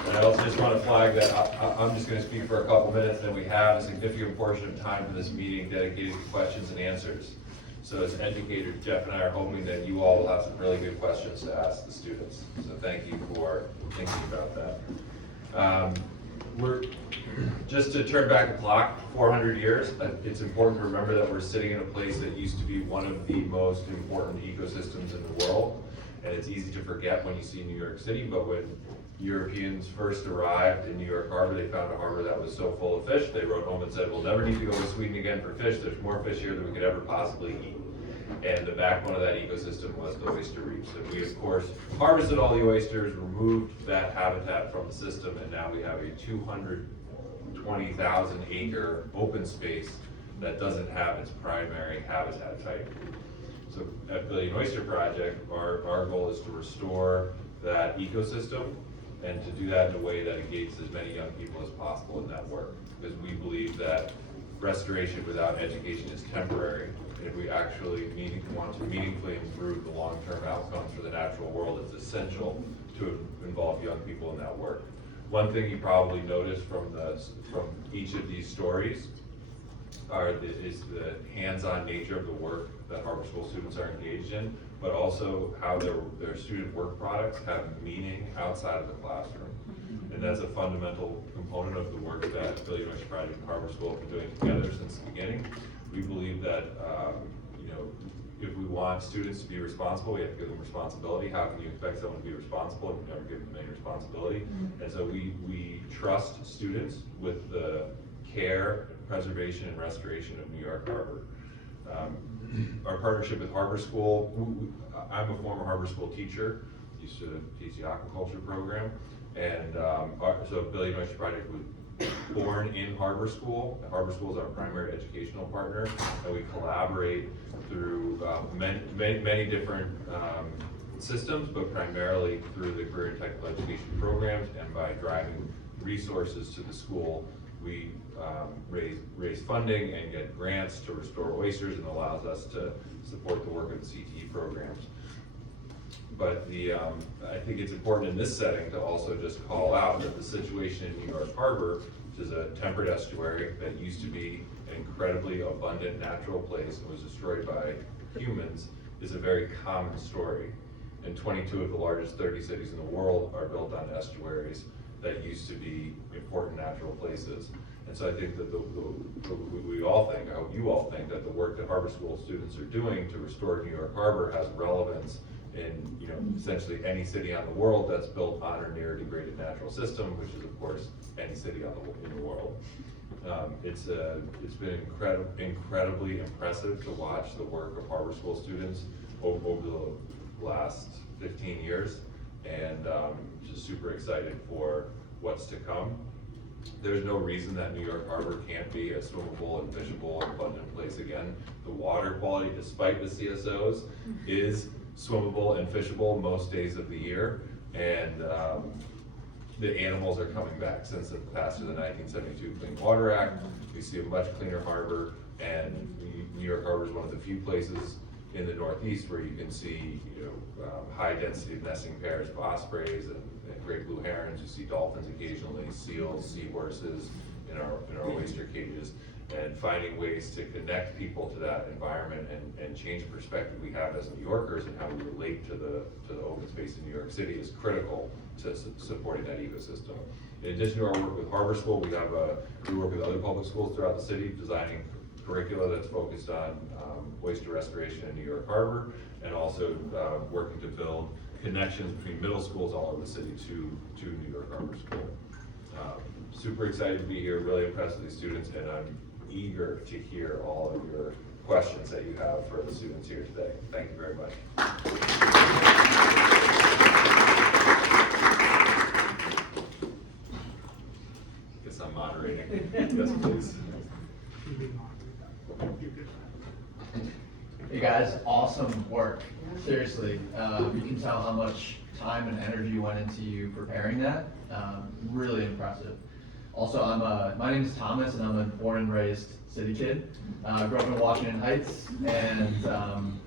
And I also just want to flag that I'm just going to speak for a couple minutes, and we have a significant portion of time for this meeting dedicated to questions and answers. So as educators, Jeff and I are hoping that you all will have some really good questions to ask the students. So thank you for thinking about that. Just to turn back the clock 400 years, it's important to remember that we're sitting in a place that used to be one of the most important ecosystems in the world. And it's easy to forget when you see New York City, but when Europeans first arrived in New York Harbor, they found a harbor that was so full of fish, they wrote home and said, we'll never need to go to Sweden again for fish. There's more fish here than we could ever possibly eat. And the backbone of that ecosystem was the oyster reefs. And we, of course, harvested all the oysters, removed that habitat from the system, and now we have a 220,000 acre open space that doesn't have its primary habitat type. So at Billion Oyster Project, our goal is to restore that ecosystem and to do that in a way that engages as many young people as possible in that work. Because we believe that restoration without education is temporary. If we actually want to meaningfully improve the long-term outcomes for the natural world, it's essential to involve young people in that work. One thing you probably noticed from each of these stories is the hands-on nature of the work that Harbor School students are engaged in, but also how their student work products have meaning outside of the classroom. And that's a fundamental component of the work that Billion Oyster Project and Harbor School have been doing together since the beginning. We believe that if we want students to be responsible, we have to give them responsibility. How can you expect someone to be responsible if you never give them any responsibility? And so we trust students with the care, preservation, and restoration of New York Harbor. Our partnership with Harbor School, I'm a former Harbor School teacher, used to teach the aquaculture program, and so Billion Oyster Project was born in Harbor School. Harbor School is our primary educational partner, and we collaborate through many different systems, but primarily through the career and technical education programs, and by driving resources to the school, we raise funding and get grants to restore oysters, and allows us to support the work of the CTE programs. But I think it's important in this setting to also just call out that the situation in New York Harbor, which is a temperate estuary that used to be an incredibly abundant natural place and was destroyed by humans, is a very common story. And 22 of the largest 30 cities in the world are built on estuaries that used to be important natural places. And so I think that we all think, I hope you all think, that the work that Harbor School students are doing to restore New York Harbor has relevance in, essentially any city on the world that's built on or near a degraded natural system, which is of course any city in the world. It's been incredibly impressive to watch the work of Harbor School students over the last 15 years, and just super excited for what's to come. There's no reason that New York Harbor can't be a swimmable and fishable and abundant place again. The water quality, despite the CSOs, is swimmable and fishable most days of the year, and the animals are coming back. Since the passage of the 1972 Clean Water Act, we see a much cleaner harbor, and New York Harbor is one of the few places in the Northeast where you can see high density of nesting pairs of ospreys and great blue herons. You see dolphins occasionally, seals, seahorses in our oyster cages, and finding ways to connect people to that environment and change the perspective we have as New Yorkers and how we relate to the open space in New York City is critical to supporting that ecosystem. In addition to our work with Harbor School, we work with other public schools throughout the city, designing curricula that's focused on oyster restoration in New York Harbor, and also working to build connections between middle schools all over the city to New York Harbor School. Super excited to be here, really impressed with these students, and I'm eager to hear all of your questions that you have for the students here today. Thank you very much. Guess I'm moderating. Yes, please. Hey guys, awesome work. Seriously, you can tell how much time and energy went into you preparing that. Really impressive. Also, my name is Thomas, and I'm a born and raised city kid. Grew up in Washington Heights, and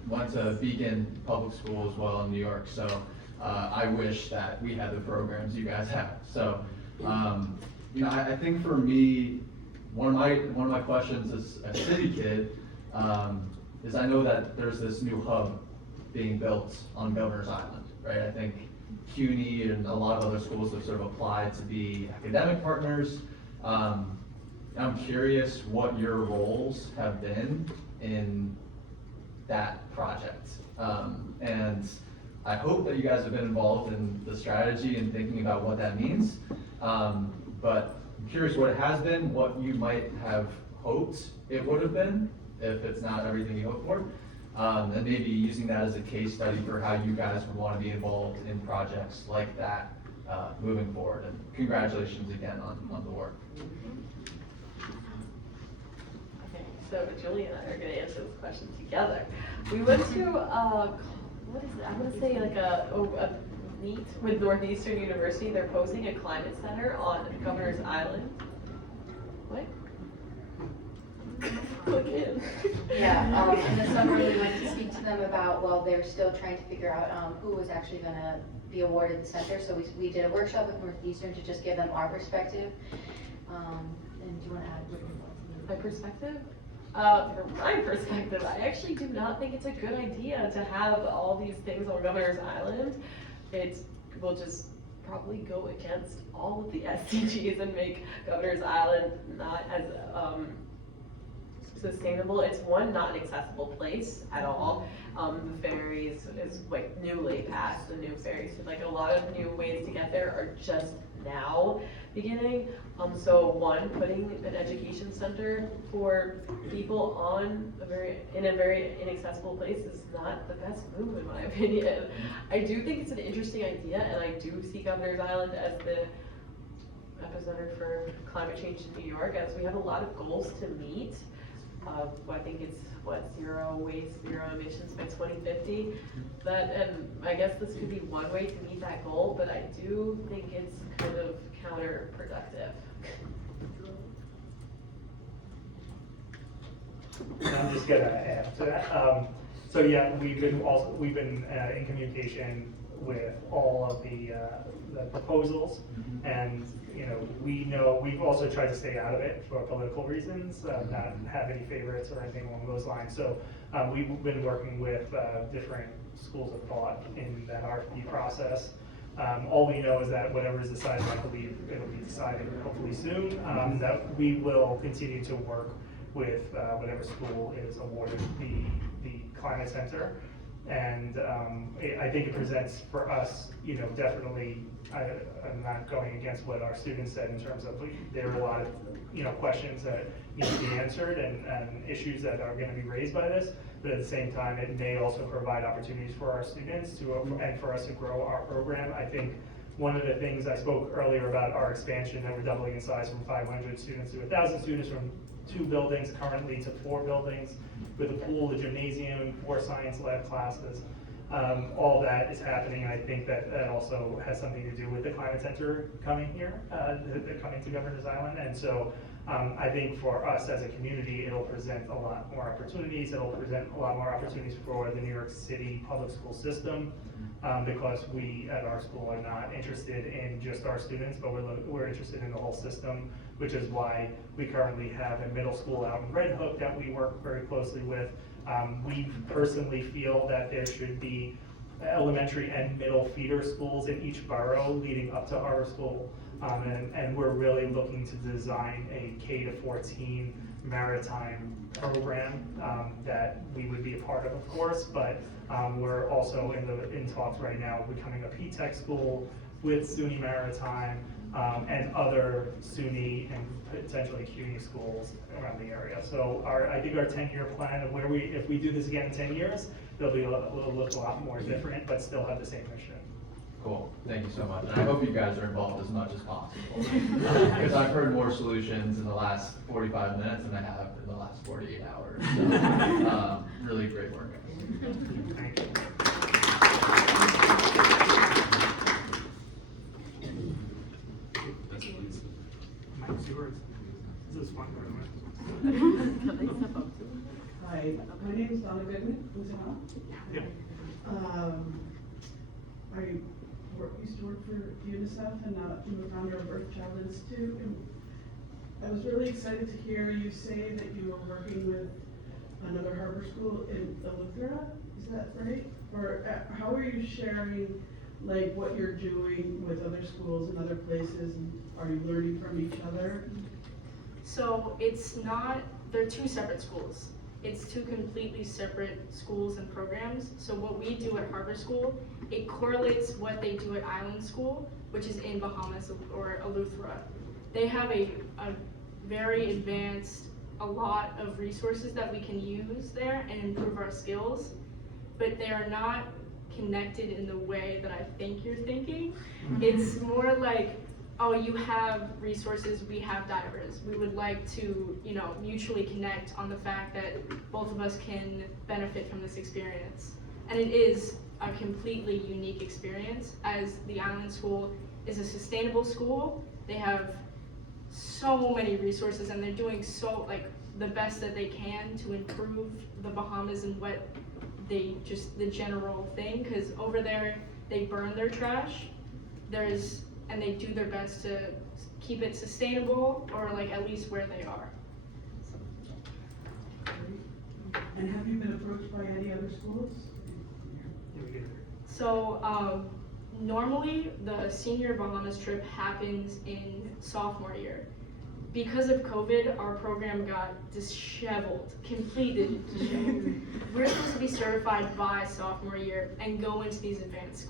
went to Beacon Public School as well in New York. So I wish that we had the programs you guys have. So I think for me, one of my questions as a city kid is I know that there's this new hub being built on Governor's Island, right? I think CUNY and a lot of other schools have sort of applied to be academic partners. I'm curious what your roles have been in that project. And I hope that you guys have been involved in the strategy and thinking about what that means. But I'm curious what it has been, what you might have hoped it would have been, if it's not everything you hoped for. And maybe using that as a case study for how you guys would want to be involved in projects like that moving forward. And congratulations again on the work. Okay, so Julie and I are gonna answer this question together. We went to, what is it, I'm gonna say like a meet with Northeastern University. They're posing a climate center on Governor's Island. What? Look in. Yeah, in the summer, we went to speak to them about, well, they're still trying to figure out who was actually gonna be awarded the center. So we did a workshop with Northeastern to just give them our perspective. And do you wanna add what your thoughts? My perspective? From my perspective, I actually do not think it's a good idea to have all these things on Governor's Island. It will just probably go against all of the SDGs and make Governor's Island not as sustainable. It's one, not an accessible place at all. The ferries is like newly passed, the new ferries, like a lot of new ways to get there are just now beginning. So one, putting an education center for people in a very inaccessible place is not the best move in my opinion. I do think it's an interesting idea, and I do see Governor's Island as the epicenter for climate change in New York, as we have a lot of goals to meet. I think it's zero waste, zero emissions by 2050. And I guess this could be one way to meet that goal, but I do think it's kind of counterproductive. I'm just gonna add to that. So yeah, we've been in communication with all of the proposals. And, we've also tried to stay out of it for political reasons, not have any favorites or anything along those lines. So we've been working with different schools of thought in that RFP process. All we know is that whatever is decided, I believe it'll be decided hopefully soon, that we will continue to work with whatever school is awarded the climate center. And I think it presents for us, definitely, I'm not going against what our students said in terms of there are a lot of, questions that need to be answered and issues that are going to be raised by this. But at the same time, it may also provide opportunities for our students and for us to grow our program. I think one of the things I spoke earlier about our expansion, that we're doubling in size from 500 students to 1,000 students, from 2 buildings currently to 4 buildings, with a pool, a gymnasium, 4 science lab classes. All that is happening, and I think that also has something to do with the climate center coming here, coming to Governor's Island. And so I think for us as a community, it'll present a lot more opportunities. It'll present a lot more opportunities for the New York City public school system, because we at our school are not interested in just our students, but we're interested in the whole system, which is why we currently have a middle school out in Red Hook that we work very closely with. We personally feel that there should be elementary and middle feeder schools in each borough leading up to our school. And we're really looking to design a K-14 maritime program that we would be a part of course, but we're also in talks right now becoming a P-Tech school with SUNY Maritime and other SUNY and potentially CUNY schools around the area. So I think our 10-year plan of if we do this again in 10 years, it'll look a lot more different, but still have the same mission. Cool, thank you so much. And I hope you guys are involved as much as possible. Because I've heard more solutions in the last 45 minutes than I have in the last 48 hours. So, really great work, guys. Thank you. That's please. Mike's yours. This is fun, by the way. Hi, my name is Donna Goodman. Who's it on? Yep. I used to work for UNICEF, and I'm the founder of Earth Child Institute. And I was really excited to hear you say that you were working with another harbor school in Eleuthera. Is that right? Or how are you sharing like what you're doing with other schools and other places? And are you learning from each other? So they're 2 separate schools. It's 2 completely separate schools and programs. So what we do at Harbor School, it correlates what they do at Island School, which is in Bahamas or Eleuthera. They have a very advanced, a lot of resources that we can use there and improve our skills, but they are not connected in the way that I think you're thinking. It's more like, oh, you have resources, we have divers. We would like to, mutually connect on the fact that both of us can benefit from this experience. And it is a completely unique experience, as the Island School is a sustainable school. They have so many resources, and they're doing the best that they can to improve the Bahamas and what the general thing, because over there, they burn their trash. And they do their best to keep it sustainable, or at least where they are. And have you been approached by any other schools? So normally the senior Bahamas trip happens in sophomore year. Because of COVID, our program got disheveled, completely disheveled. We're supposed to be certified by sophomore year and go into these advanced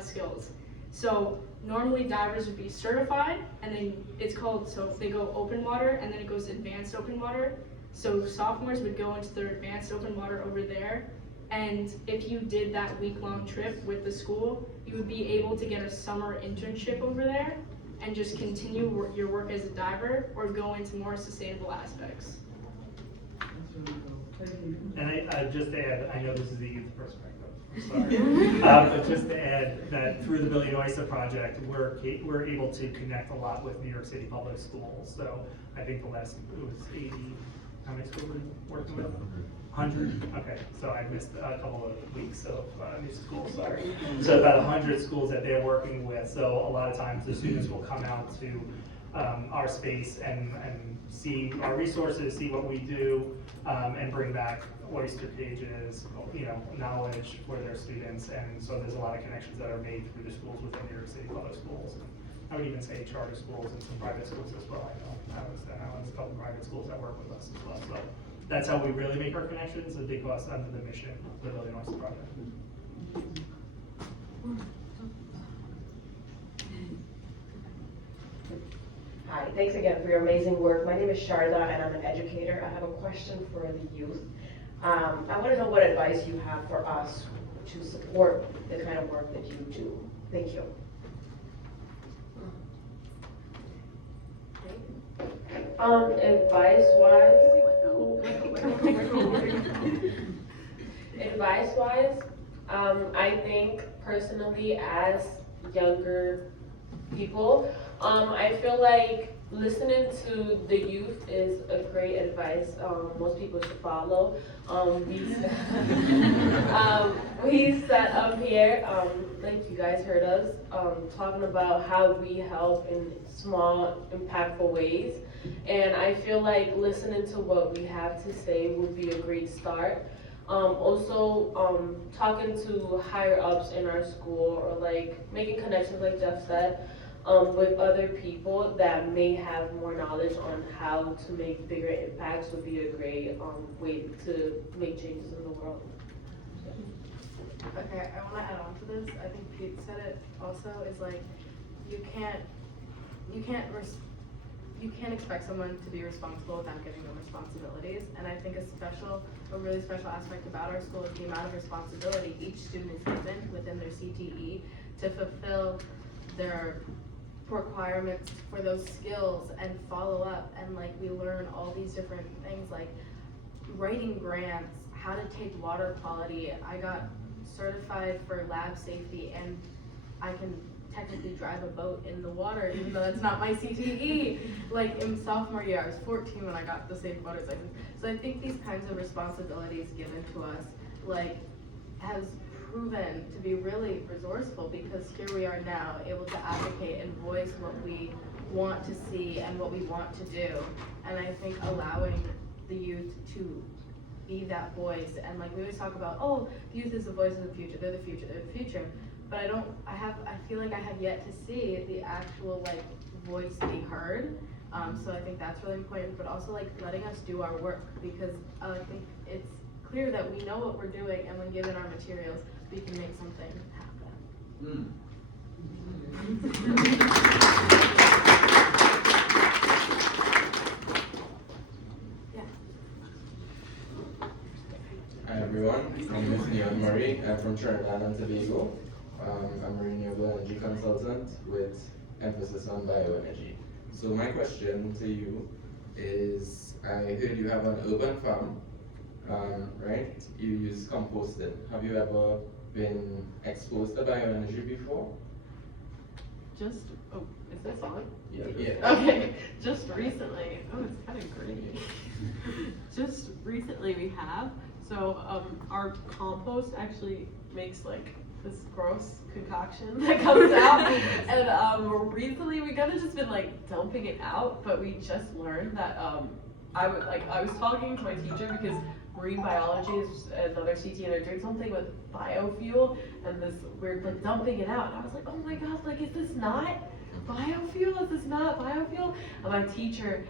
skills. So normally divers would be certified, and then they go open water, and then it goes advanced open water. So sophomores would go into their advanced open water over there, and if you did that week-long trip with the school, you would be able to get a summer internship over there and just continue your work as a diver or go into more sustainable aspects. That's really cool. Thank you. And I just add, I know this is the youth perspective, sorry. But just to add that through the Billion Oyster Project, we're able to connect a lot with New York City public schools. So I think it was How many schools are you working with? 100? Okay, so I missed a couple of weeks of new schools, sorry. So about 100 schools that they're working with. So a lot of times the students will come out to our space and see our resources, see what we do, and bring back oyster cages, knowledge for their students. And so there's a lot of connections that are made through the schools within New York City public schools. I would even say charter schools and some private schools as well. I know a couple private schools that work with us as well. So that's how we really make our connections, and because under the mission of the Billion Oyster Project. Hi, thanks again for your amazing work. My name is Sharda and I'm an educator. I have a question for the youth. I want to know what advice you have for us to support the kind of work that you do. Thank you. Advice-wise, I think personally as younger people, I feel like listening to the youth is a great advice. Most people should follow. We sat up here, like you guys heard us, talking about how we help in small, impactful ways. And I feel like listening to what we have to say would be a great start. Also, talking to higher ups in our school, or like making connections, like Jeff said, with other people that may have more knowledge on how to make bigger impacts would be a great way to make changes in the world. Okay, I want to add on to this. I think Pete said it also, is like, you can't expect someone to be responsible without giving them responsibilities. And I think a really special aspect about our school is the amount of responsibility each student is given within their CTE to fulfill their requirements for those skills and follow up. And like, we learn all these different things like writing grants, how to take water quality. I got certified for lab safety, and I can technically drive a boat in the water, even though that's not my CTE. Like in sophomore year, I was 14 when I got the safe boater's license. So I think these kinds of responsibilities given to us, like, has proven to be really resourceful, because here we are now able to advocate and voice what we want to see and what we want to do. And I think allowing the youth to be that voice, and like we always talk about, oh, the youth is the voice of the future, they're the future, they're the future. But I feel like I have yet to see the actual like voice be heard. So I think that's really important, but also like letting us do our work, because I think it's clear that we know what we're doing, and when given our materials, we can make something happen. Yeah. Hi everyone, my name is Neil Murray. I'm from Trinidad and Tobago. I'm a renewable energy consultant with emphasis on bioenergy. So my question to you is, I heard you have an urban farm, right? You use composting. Have you ever been exposed to bioenergy before? Is this on? Yeah. Okay, just recently, it's kind of great. Just recently we have, so our compost actually makes like this gross concoction that comes out, and recently we kind of just been like dumping it out, but we just learned that I was talking to my teacher, because marine biology is another CT, and they're doing something with biofuel, and we're like dumping it out, and I was like, oh my god, like, is this not biofuel? Is this not biofuel? And my teacher,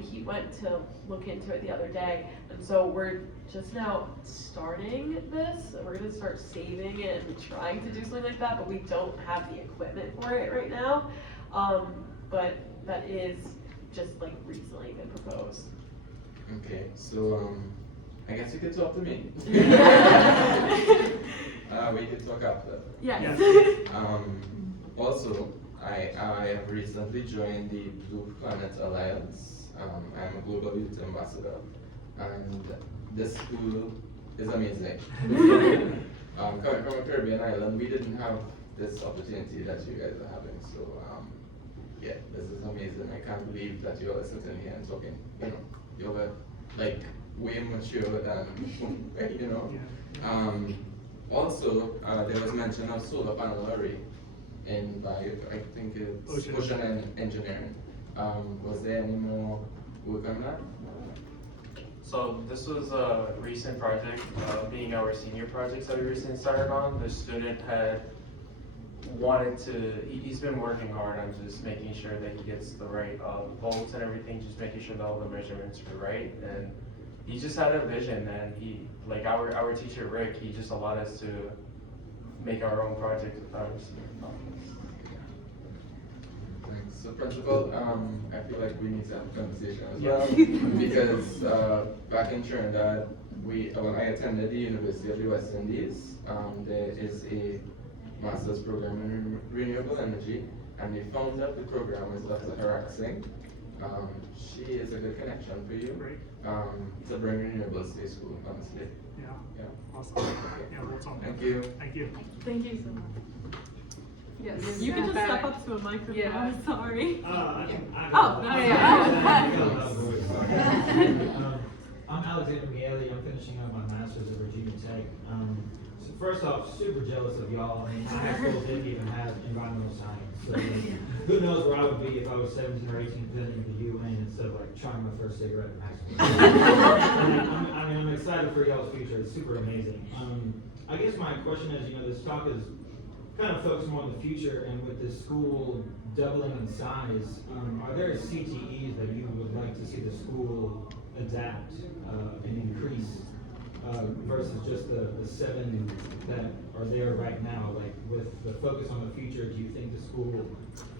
he went to look into it the other day, and so we're just now starting this. We're gonna start saving it and trying to do something like that, but we don't have the equipment for it right now. But that is just like recently been proposed. Okay, so I guess you could talk to me. We could talk after. Yes. Also, I have recently joined the Blue Planet Alliance. I'm a global youth ambassador, and this school is amazing. Coming from a Caribbean island, we didn't have this opportunity that you guys are having. So yeah, this is amazing. I can't believe that you all are sitting here and talking. You know, like way mature than, you know. Also, there was mention of solar panel array in bio, I think it's ocean engineering. Was there any more work on that? So this was a recent project, being our senior projects that we recently started on. The student had wanted to, he's been working hard on just making sure that he gets the right bolts and everything, just making sure that all the measurements are right. And he just had a vision, and he, like our teacher Rick, he just allowed us to make our own project with our senior projects. Thanks. So principal, I feel like we need to have a conversation as well, because back in Trinidad, when I attended the University of the West Indies, there is a master's program in renewable energy, and the founder of the program is Dr. Harak Singh. She is a good connection for you to bring renewables to school, honestly. Yeah. Yeah. Awesome. Yeah, we'll talk. Thank you. Thank you. Thank you so much. Yes. You can just step up to a microphone, Yeah. sorry. I'm Alexander Miele. I'm finishing up my master's at Virginia Tech. So first off, super jealous of y'all. I mean, my high school didn't even have environmental science. So who knows where I would be if I was 17 or 18 presenting at the UN instead of like trying my first cigarette in high school. I'm excited for y'all's future. It's super amazing. I guess my question is, this talk is kind of focused more on the future, and with the school doubling in size, are there CTEs that you would like to see the school adapt and increase versus just the 7 that are there right now? Like with the focus on the future, do you think the school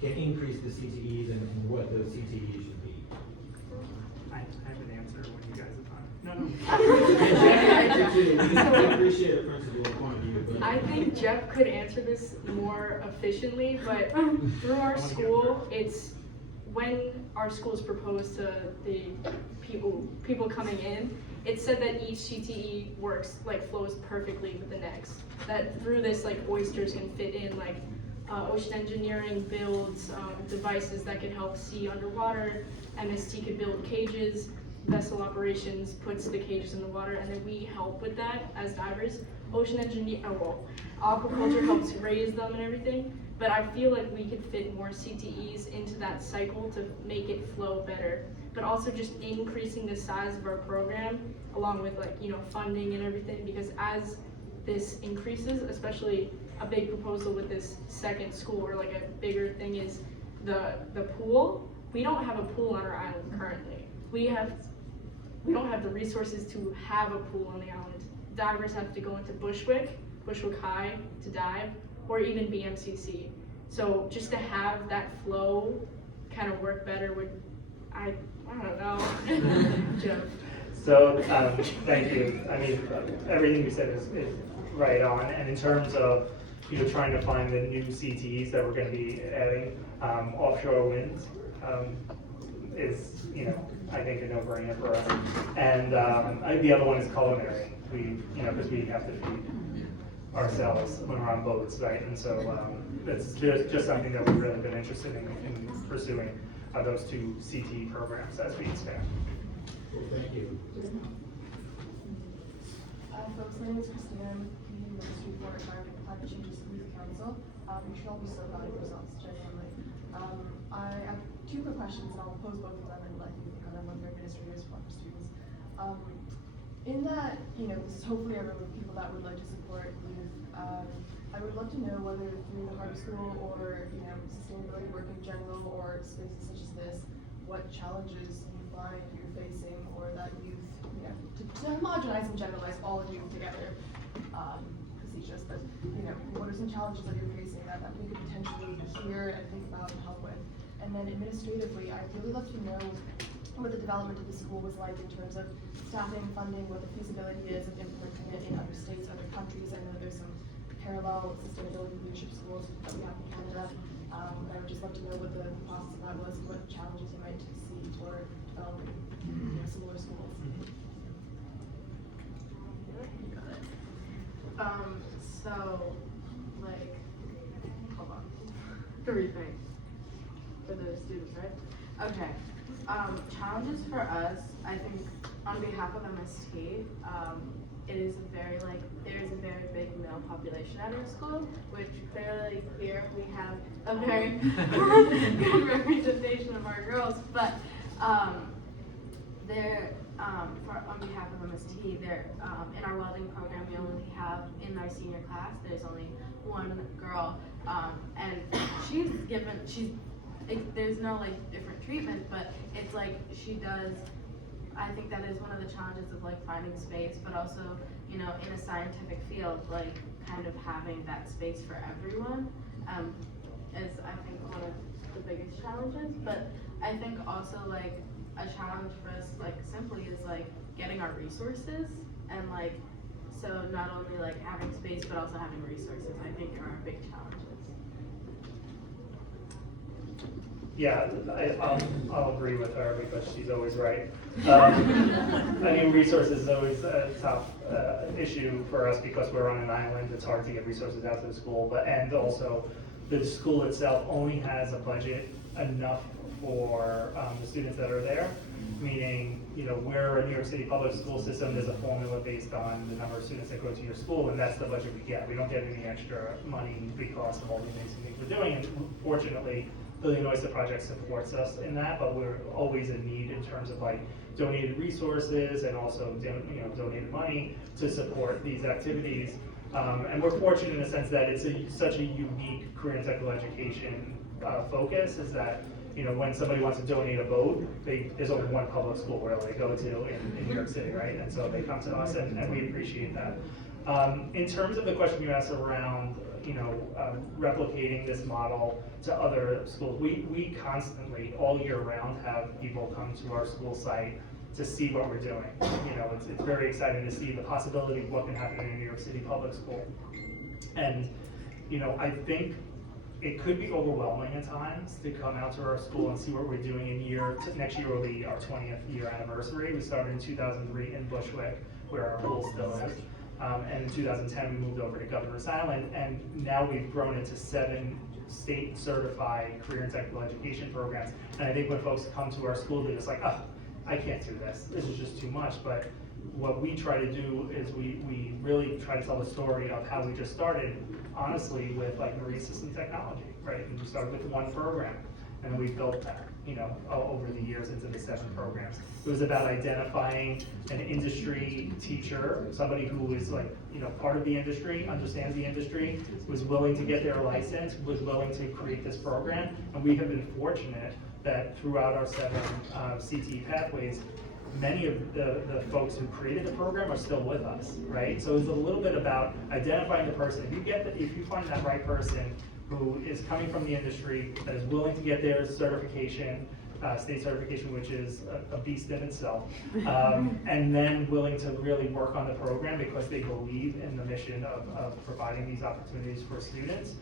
can increase the CTEs and what those CTEs should be? I have an answer when you guys are done. No. I appreciate a principal point of view. But I think Jeff could answer this more efficiently, but through our school, it's when our school is proposed to the people coming in, it said that each CTE works, flows perfectly with the next. That through this, oysters can fit in, ocean engineering builds devices that can help see underwater. MST could build cages. Vessel operations puts the cages in the water, and then we help with that as divers. Ocean aquaculture helps raise them and everything. But I feel like we could fit more CTEs into that cycle to make it flow better. But also just increasing the size of our program, along with funding and everything, because as this increases, especially a big proposal with this second school, or a bigger thing is the pool. We don't have a pool on our island currently. We don't have the resources to have a pool on the island. Divers have to go into Bushwick High to dive, or even BMCC. So just to have that flow kind of work better would, I don't know. Jeff. So, thank you. I mean, everything you said is right on. And in terms of, trying to find the new CTEs that we're going to be adding, offshore wind is, I think a no-brainer for us. And the other one is culinary. Because we have to feed ourselves when we're on boats, right? And so that's just something that we've really been interested in pursuing, those 2 CTE programs as we expand. Well, thank you. Folks, my name is Christina. I'm with the Ministry for Environment and Climate Change's Youth Council. You should all be so proud of yourselves, genuinely. I have 2 quick questions, and I'll pose both of them and let you think on them, whether administrators or students. In that, this is hopefully a room of people that would like to support youth. I would love to know whether through the Harbor School or, sustainability work in general, or spaces such as this, what challenges you find you're facing, or that youth, to homogenize and generalize all of you together, facetious, but, what are some challenges that you're facing that we could potentially hear and think about and help with? And then administratively, I'd really love to know what the development of the school was like in terms of staffing, funding, what the feasibility is of implementing it in other states, other countries. I know there's some parallel sustainability leadership schools that we have in Canada. I would just love to know what the process of that was, and what challenges you might see for developing similar schools. Hold on. To rethink for the students, right? Okay. Challenges for us, I think, on behalf of MST, it is a very, there is a very big male population at our school, which clearly here we have a very good representation of our girls, but on behalf of MST, in our welding program, we only have, in our senior class, there's only one girl, and there's no different treatment, but it's she does, I think that is one of the challenges of finding space, but also, in a scientific field, kind of having that space for everyone, is I think one of the biggest challenges, but I think also a challenge for us simply is getting our resources, and so not only having space, but also having resources, I think are our big challenges. Yeah, I'll agree with her because she's always right. I mean, resources is always a tough issue for us because we're on an island. It's hard to get resources out to the school, and also the school itself only has a budget enough for the students that are there. Meaning, we're a New York City public school system. There's a formula based on the number of students that go to your school, and that's the budget we get. We don't get any extra money because of all the amazing things we're doing. And fortunately, Billion Oyster Project supports us in that, but we're always in need in terms of donated resources and also donated money to support these activities. And we're fortunate in the sense that it's such a unique career and technical education focus, is that when somebody wants to donate a boat, there's only one public school where they go to in New York City, right? And so they come to us, and we appreciate that. In terms of the question you asked around replicating this model to other schools, we constantly, all year round, have people come to our school site to see what we're doing. It's very exciting to see the possibility of what can happen in a New York City public school. And I think it could be overwhelming at times to come out to our school and see what we're doing next year will be our 20th year anniversary. We started in 2003 in Bushwick, where our pool still is. And in 2010, we moved over to Governor's Island, and now we've grown into 7 state-certified career and technical education programs. And I think when folks come to our school, they're just oh, I can't do this. This is just too much. But what we try to do is we really try to tell the story of how we just started, honestly, with marine system technology, right? And we started with 1 program, and then we built that, over the years into the 7 programs. It was about identifying an industry teacher, somebody who is part of the industry, understands the industry, was willing to get their license, was willing to create this program, and we have been fortunate that throughout our 7 CTE pathways, many of the folks who created the program are still with us, right? So it's a little bit about identifying the person. If you find that right person who is coming from the industry, that is willing to get their certification, state certification, which is a beast in itself, and then willing to really work on the program because they believe in the mission of providing these opportunities for students,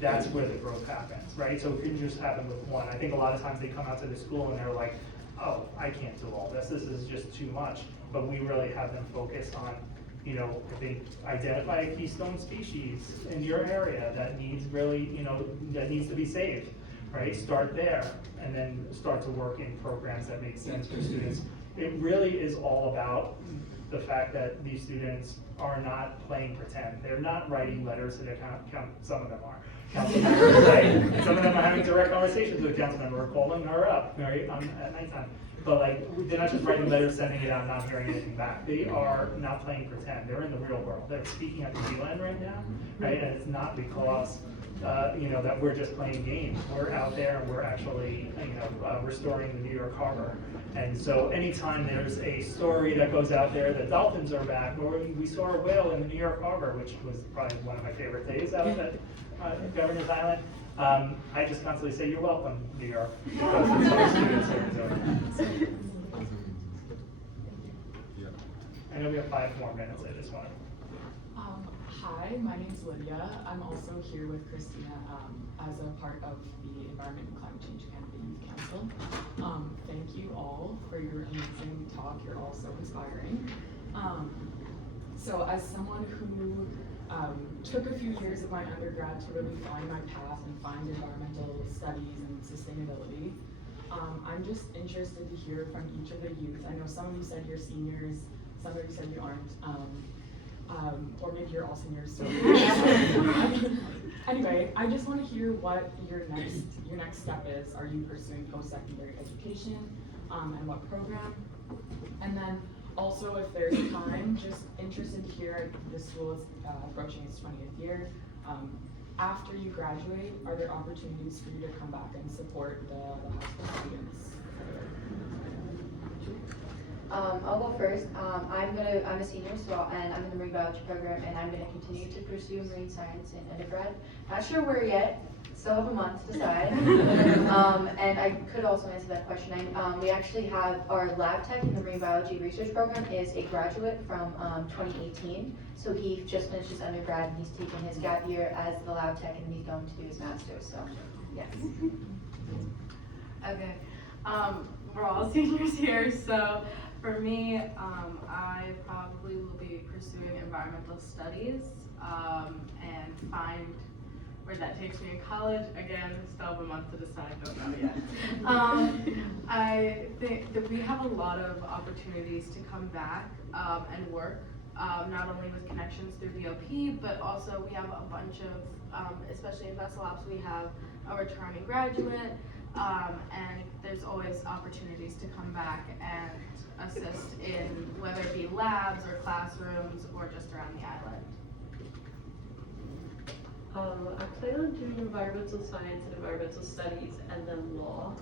that's where the growth happens, right? So it couldn't just happen with 1. I think a lot of times they come out to the school and they're like, oh, I can't do all this. This is just too much. But we really have them focus on, I think, identify a keystone species in your area that needs that needs to be saved, right? Start there, and then start to work in programs that make sense for students. It really is all about the fact that these students are not playing pretend. They're not writing letters to their some of them are. Council members, right? Some of them are having direct conversations with a council member or calling her up, right, at nighttime. But they're not just writing letters, sending it out, not hearing anything back. They are not playing pretend. They're in the real world. They're speaking at the D-Land right now, right? And it's not because that we're just playing games. We're out there and we're actually, restoring the New York Harbor. And so anytime there's a story that goes out there that dolphins are back, or we saw a whale in the New York Harbor, which was probably one of my favorite days out at Governor's Island, I just constantly say, you're welcome, New York, because it's our students that are doing it. I know we have 5 more minutes, I just want to. Hi, my name's Lydia. I'm also here with Christina as a part of the Environment and Climate Change Canada Youth Council. Thank you all for your amazing talk. You're all so inspiring. So as someone who took a few years of my undergrad to really find my path and find environmental studies and sustainability, I'm just interested to hear from each of the youth. I know some of you said you're seniors, some of you said you aren't, or maybe you're all seniors. So anyway, I just want to hear what your next step is. Are you pursuing post-secondary education, and what program? And then also, if there's time, just interested to hear the school is approaching its 20th year. After you graduate, are there opportunities for you to come back and support the high school students? I'll go first. I'm a senior, and I'm in the marine biology program, and I'm gonna continue to pursue marine science in undergrad. Not sure where yet. Still have a month to decide. And I could also answer that question. We actually have our lab tech in the marine biology research program is a graduate from 2018. So he just finished his undergrad and he's taking his gap year as the lab tech and he's going to do his master's. So yes. Okay, we're all seniors here, so for me, I probably will be pursuing environmental studies and find where that takes me in college. Again, still have a month to decide, don't know yet. I think that we have a lot of opportunities to come back and work, not only with connections through BOP, but also we have a bunch of, especially in Vessel Ops, we have a returning graduate, and there's always opportunities to come back and assist in whether it be labs or classrooms or just around the island. I plan on doing environmental science and environmental studies and then law.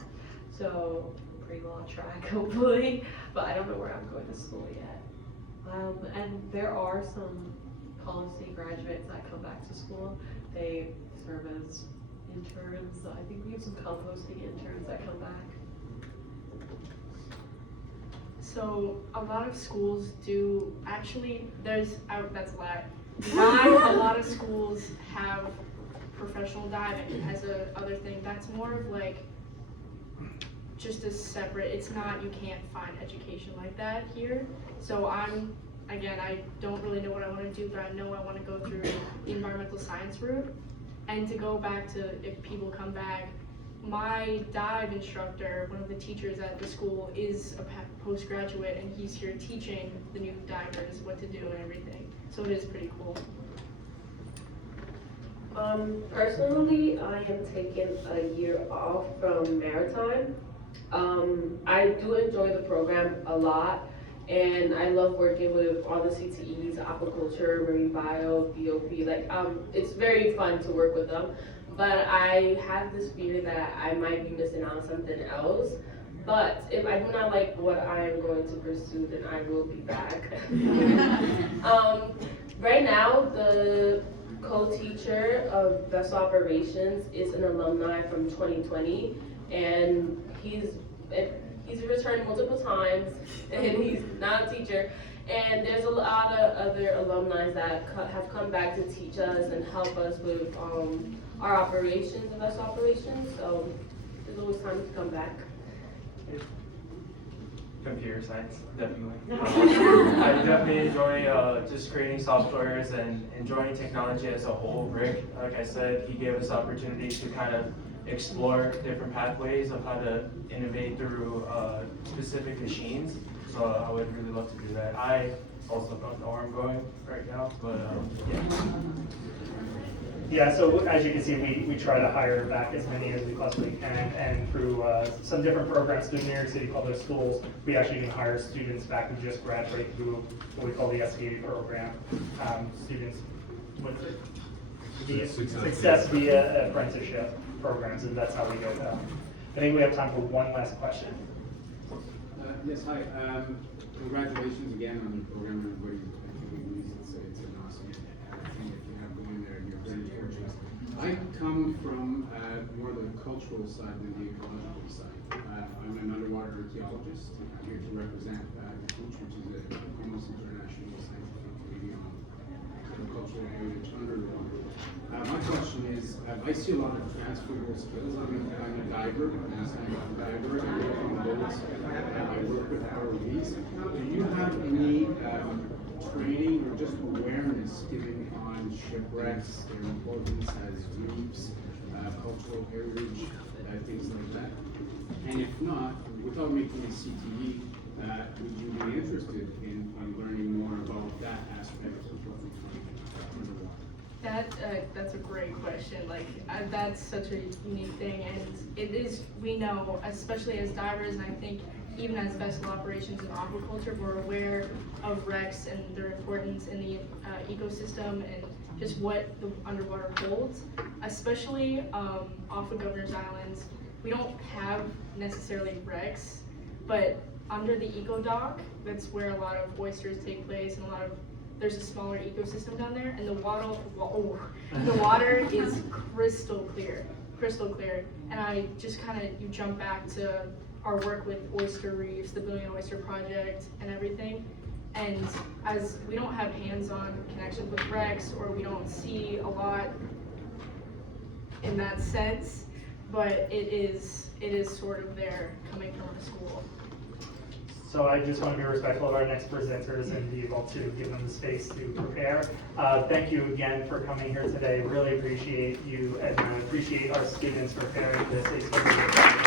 So pre-law track hopefully, but I don't know where I'm going to school yet. And there are some policy graduates that come back to school. They serve as interns. I think we have some composting interns that come back. So a lot of schools do, actually, that's a lie. Not a lot of schools have professional diving as a other thing. That's more of like just a separate, it's not, you can't find education like that here. So again, I don't really know what I want to do, but I know I want to go through the environmental science route. And to go back to, if people come back, my dive instructor, one of the teachers at the school, is a postgraduate, and he's here teaching the new divers what to do and everything. So it is pretty cool. Personally, I am taking a year off from maritime. I do enjoy the program a lot, and I love working with all the CTEs, aquaculture, marine bio, BOP. Like, it's very fun to work with them. But I have this fear that I might be missing out on something else. But if I do not like what I am going to pursue, then I will be back. Right now, the co-teacher of vessel operations is an alumni from 2020, and he's returned multiple times, and he's not a teacher. And there's a lot of other alumni that have come back to teach us and help us with our operations and vessel operations. So there's always time to come back. Computer science, definitely. I definitely enjoy just creating softwares and enjoying technology as a whole. Rick, like I said, he gave us opportunities to kind of explore different pathways of how to innovate through specific machines. So I would really love to do that. I also don't know where I'm going right now, but yeah. Yeah, so as you can see, we try to hire back as many as we possibly can, and through some different programs through New York City public schools, we actually can hire students back who just graduate through what we call the SVA program. Students with success via apprenticeship programs, and that's how we go down. I think we have time for one last question. Yes, hi. Congratulations again on the program, everybody. It's an awesome thing that you have going there, and you're very fortunate. I come from more the cultural side than the ecological side. I'm an underwater archaeologist. I'm here to represent the COOCH, which is almost international scientific medium cultural heritage underwater. My question is, I see a lot of transferable skills. I'm a diver, I'm a scientific diver. I work on boats. I work with ROVs. Do you have any training or just awareness given on shipwrecks, their importance as reefs, cultural heritage, things like that? And if not, without making a CTE, would you be interested in learning more about that aspect of what we find underwater? That's a great question. Like that's such a unique thing, and it is. We know, especially as divers, and I think even as vessel operations and aquaculture, we're aware of wrecks and their importance in the ecosystem and just what the underwater holds. Especially off of Governor's Islands, we don't have necessarily wrecks, but under the eco dock, that's where a lot of oysters take place, and there's a smaller ecosystem down there, and the water is crystal clear. And I just you jump back to our work with oyster reefs, the Billion Oyster Project, and everything. And as we don't have hands-on connections with wrecks, or we don't see a lot in that sense, but it is sort of there coming from our school. So I just want to be respectful of our next presenters and be able to give them the space to prepare. Thank you again for coming here today. Really appreciate you, and I appreciate our students preparing this.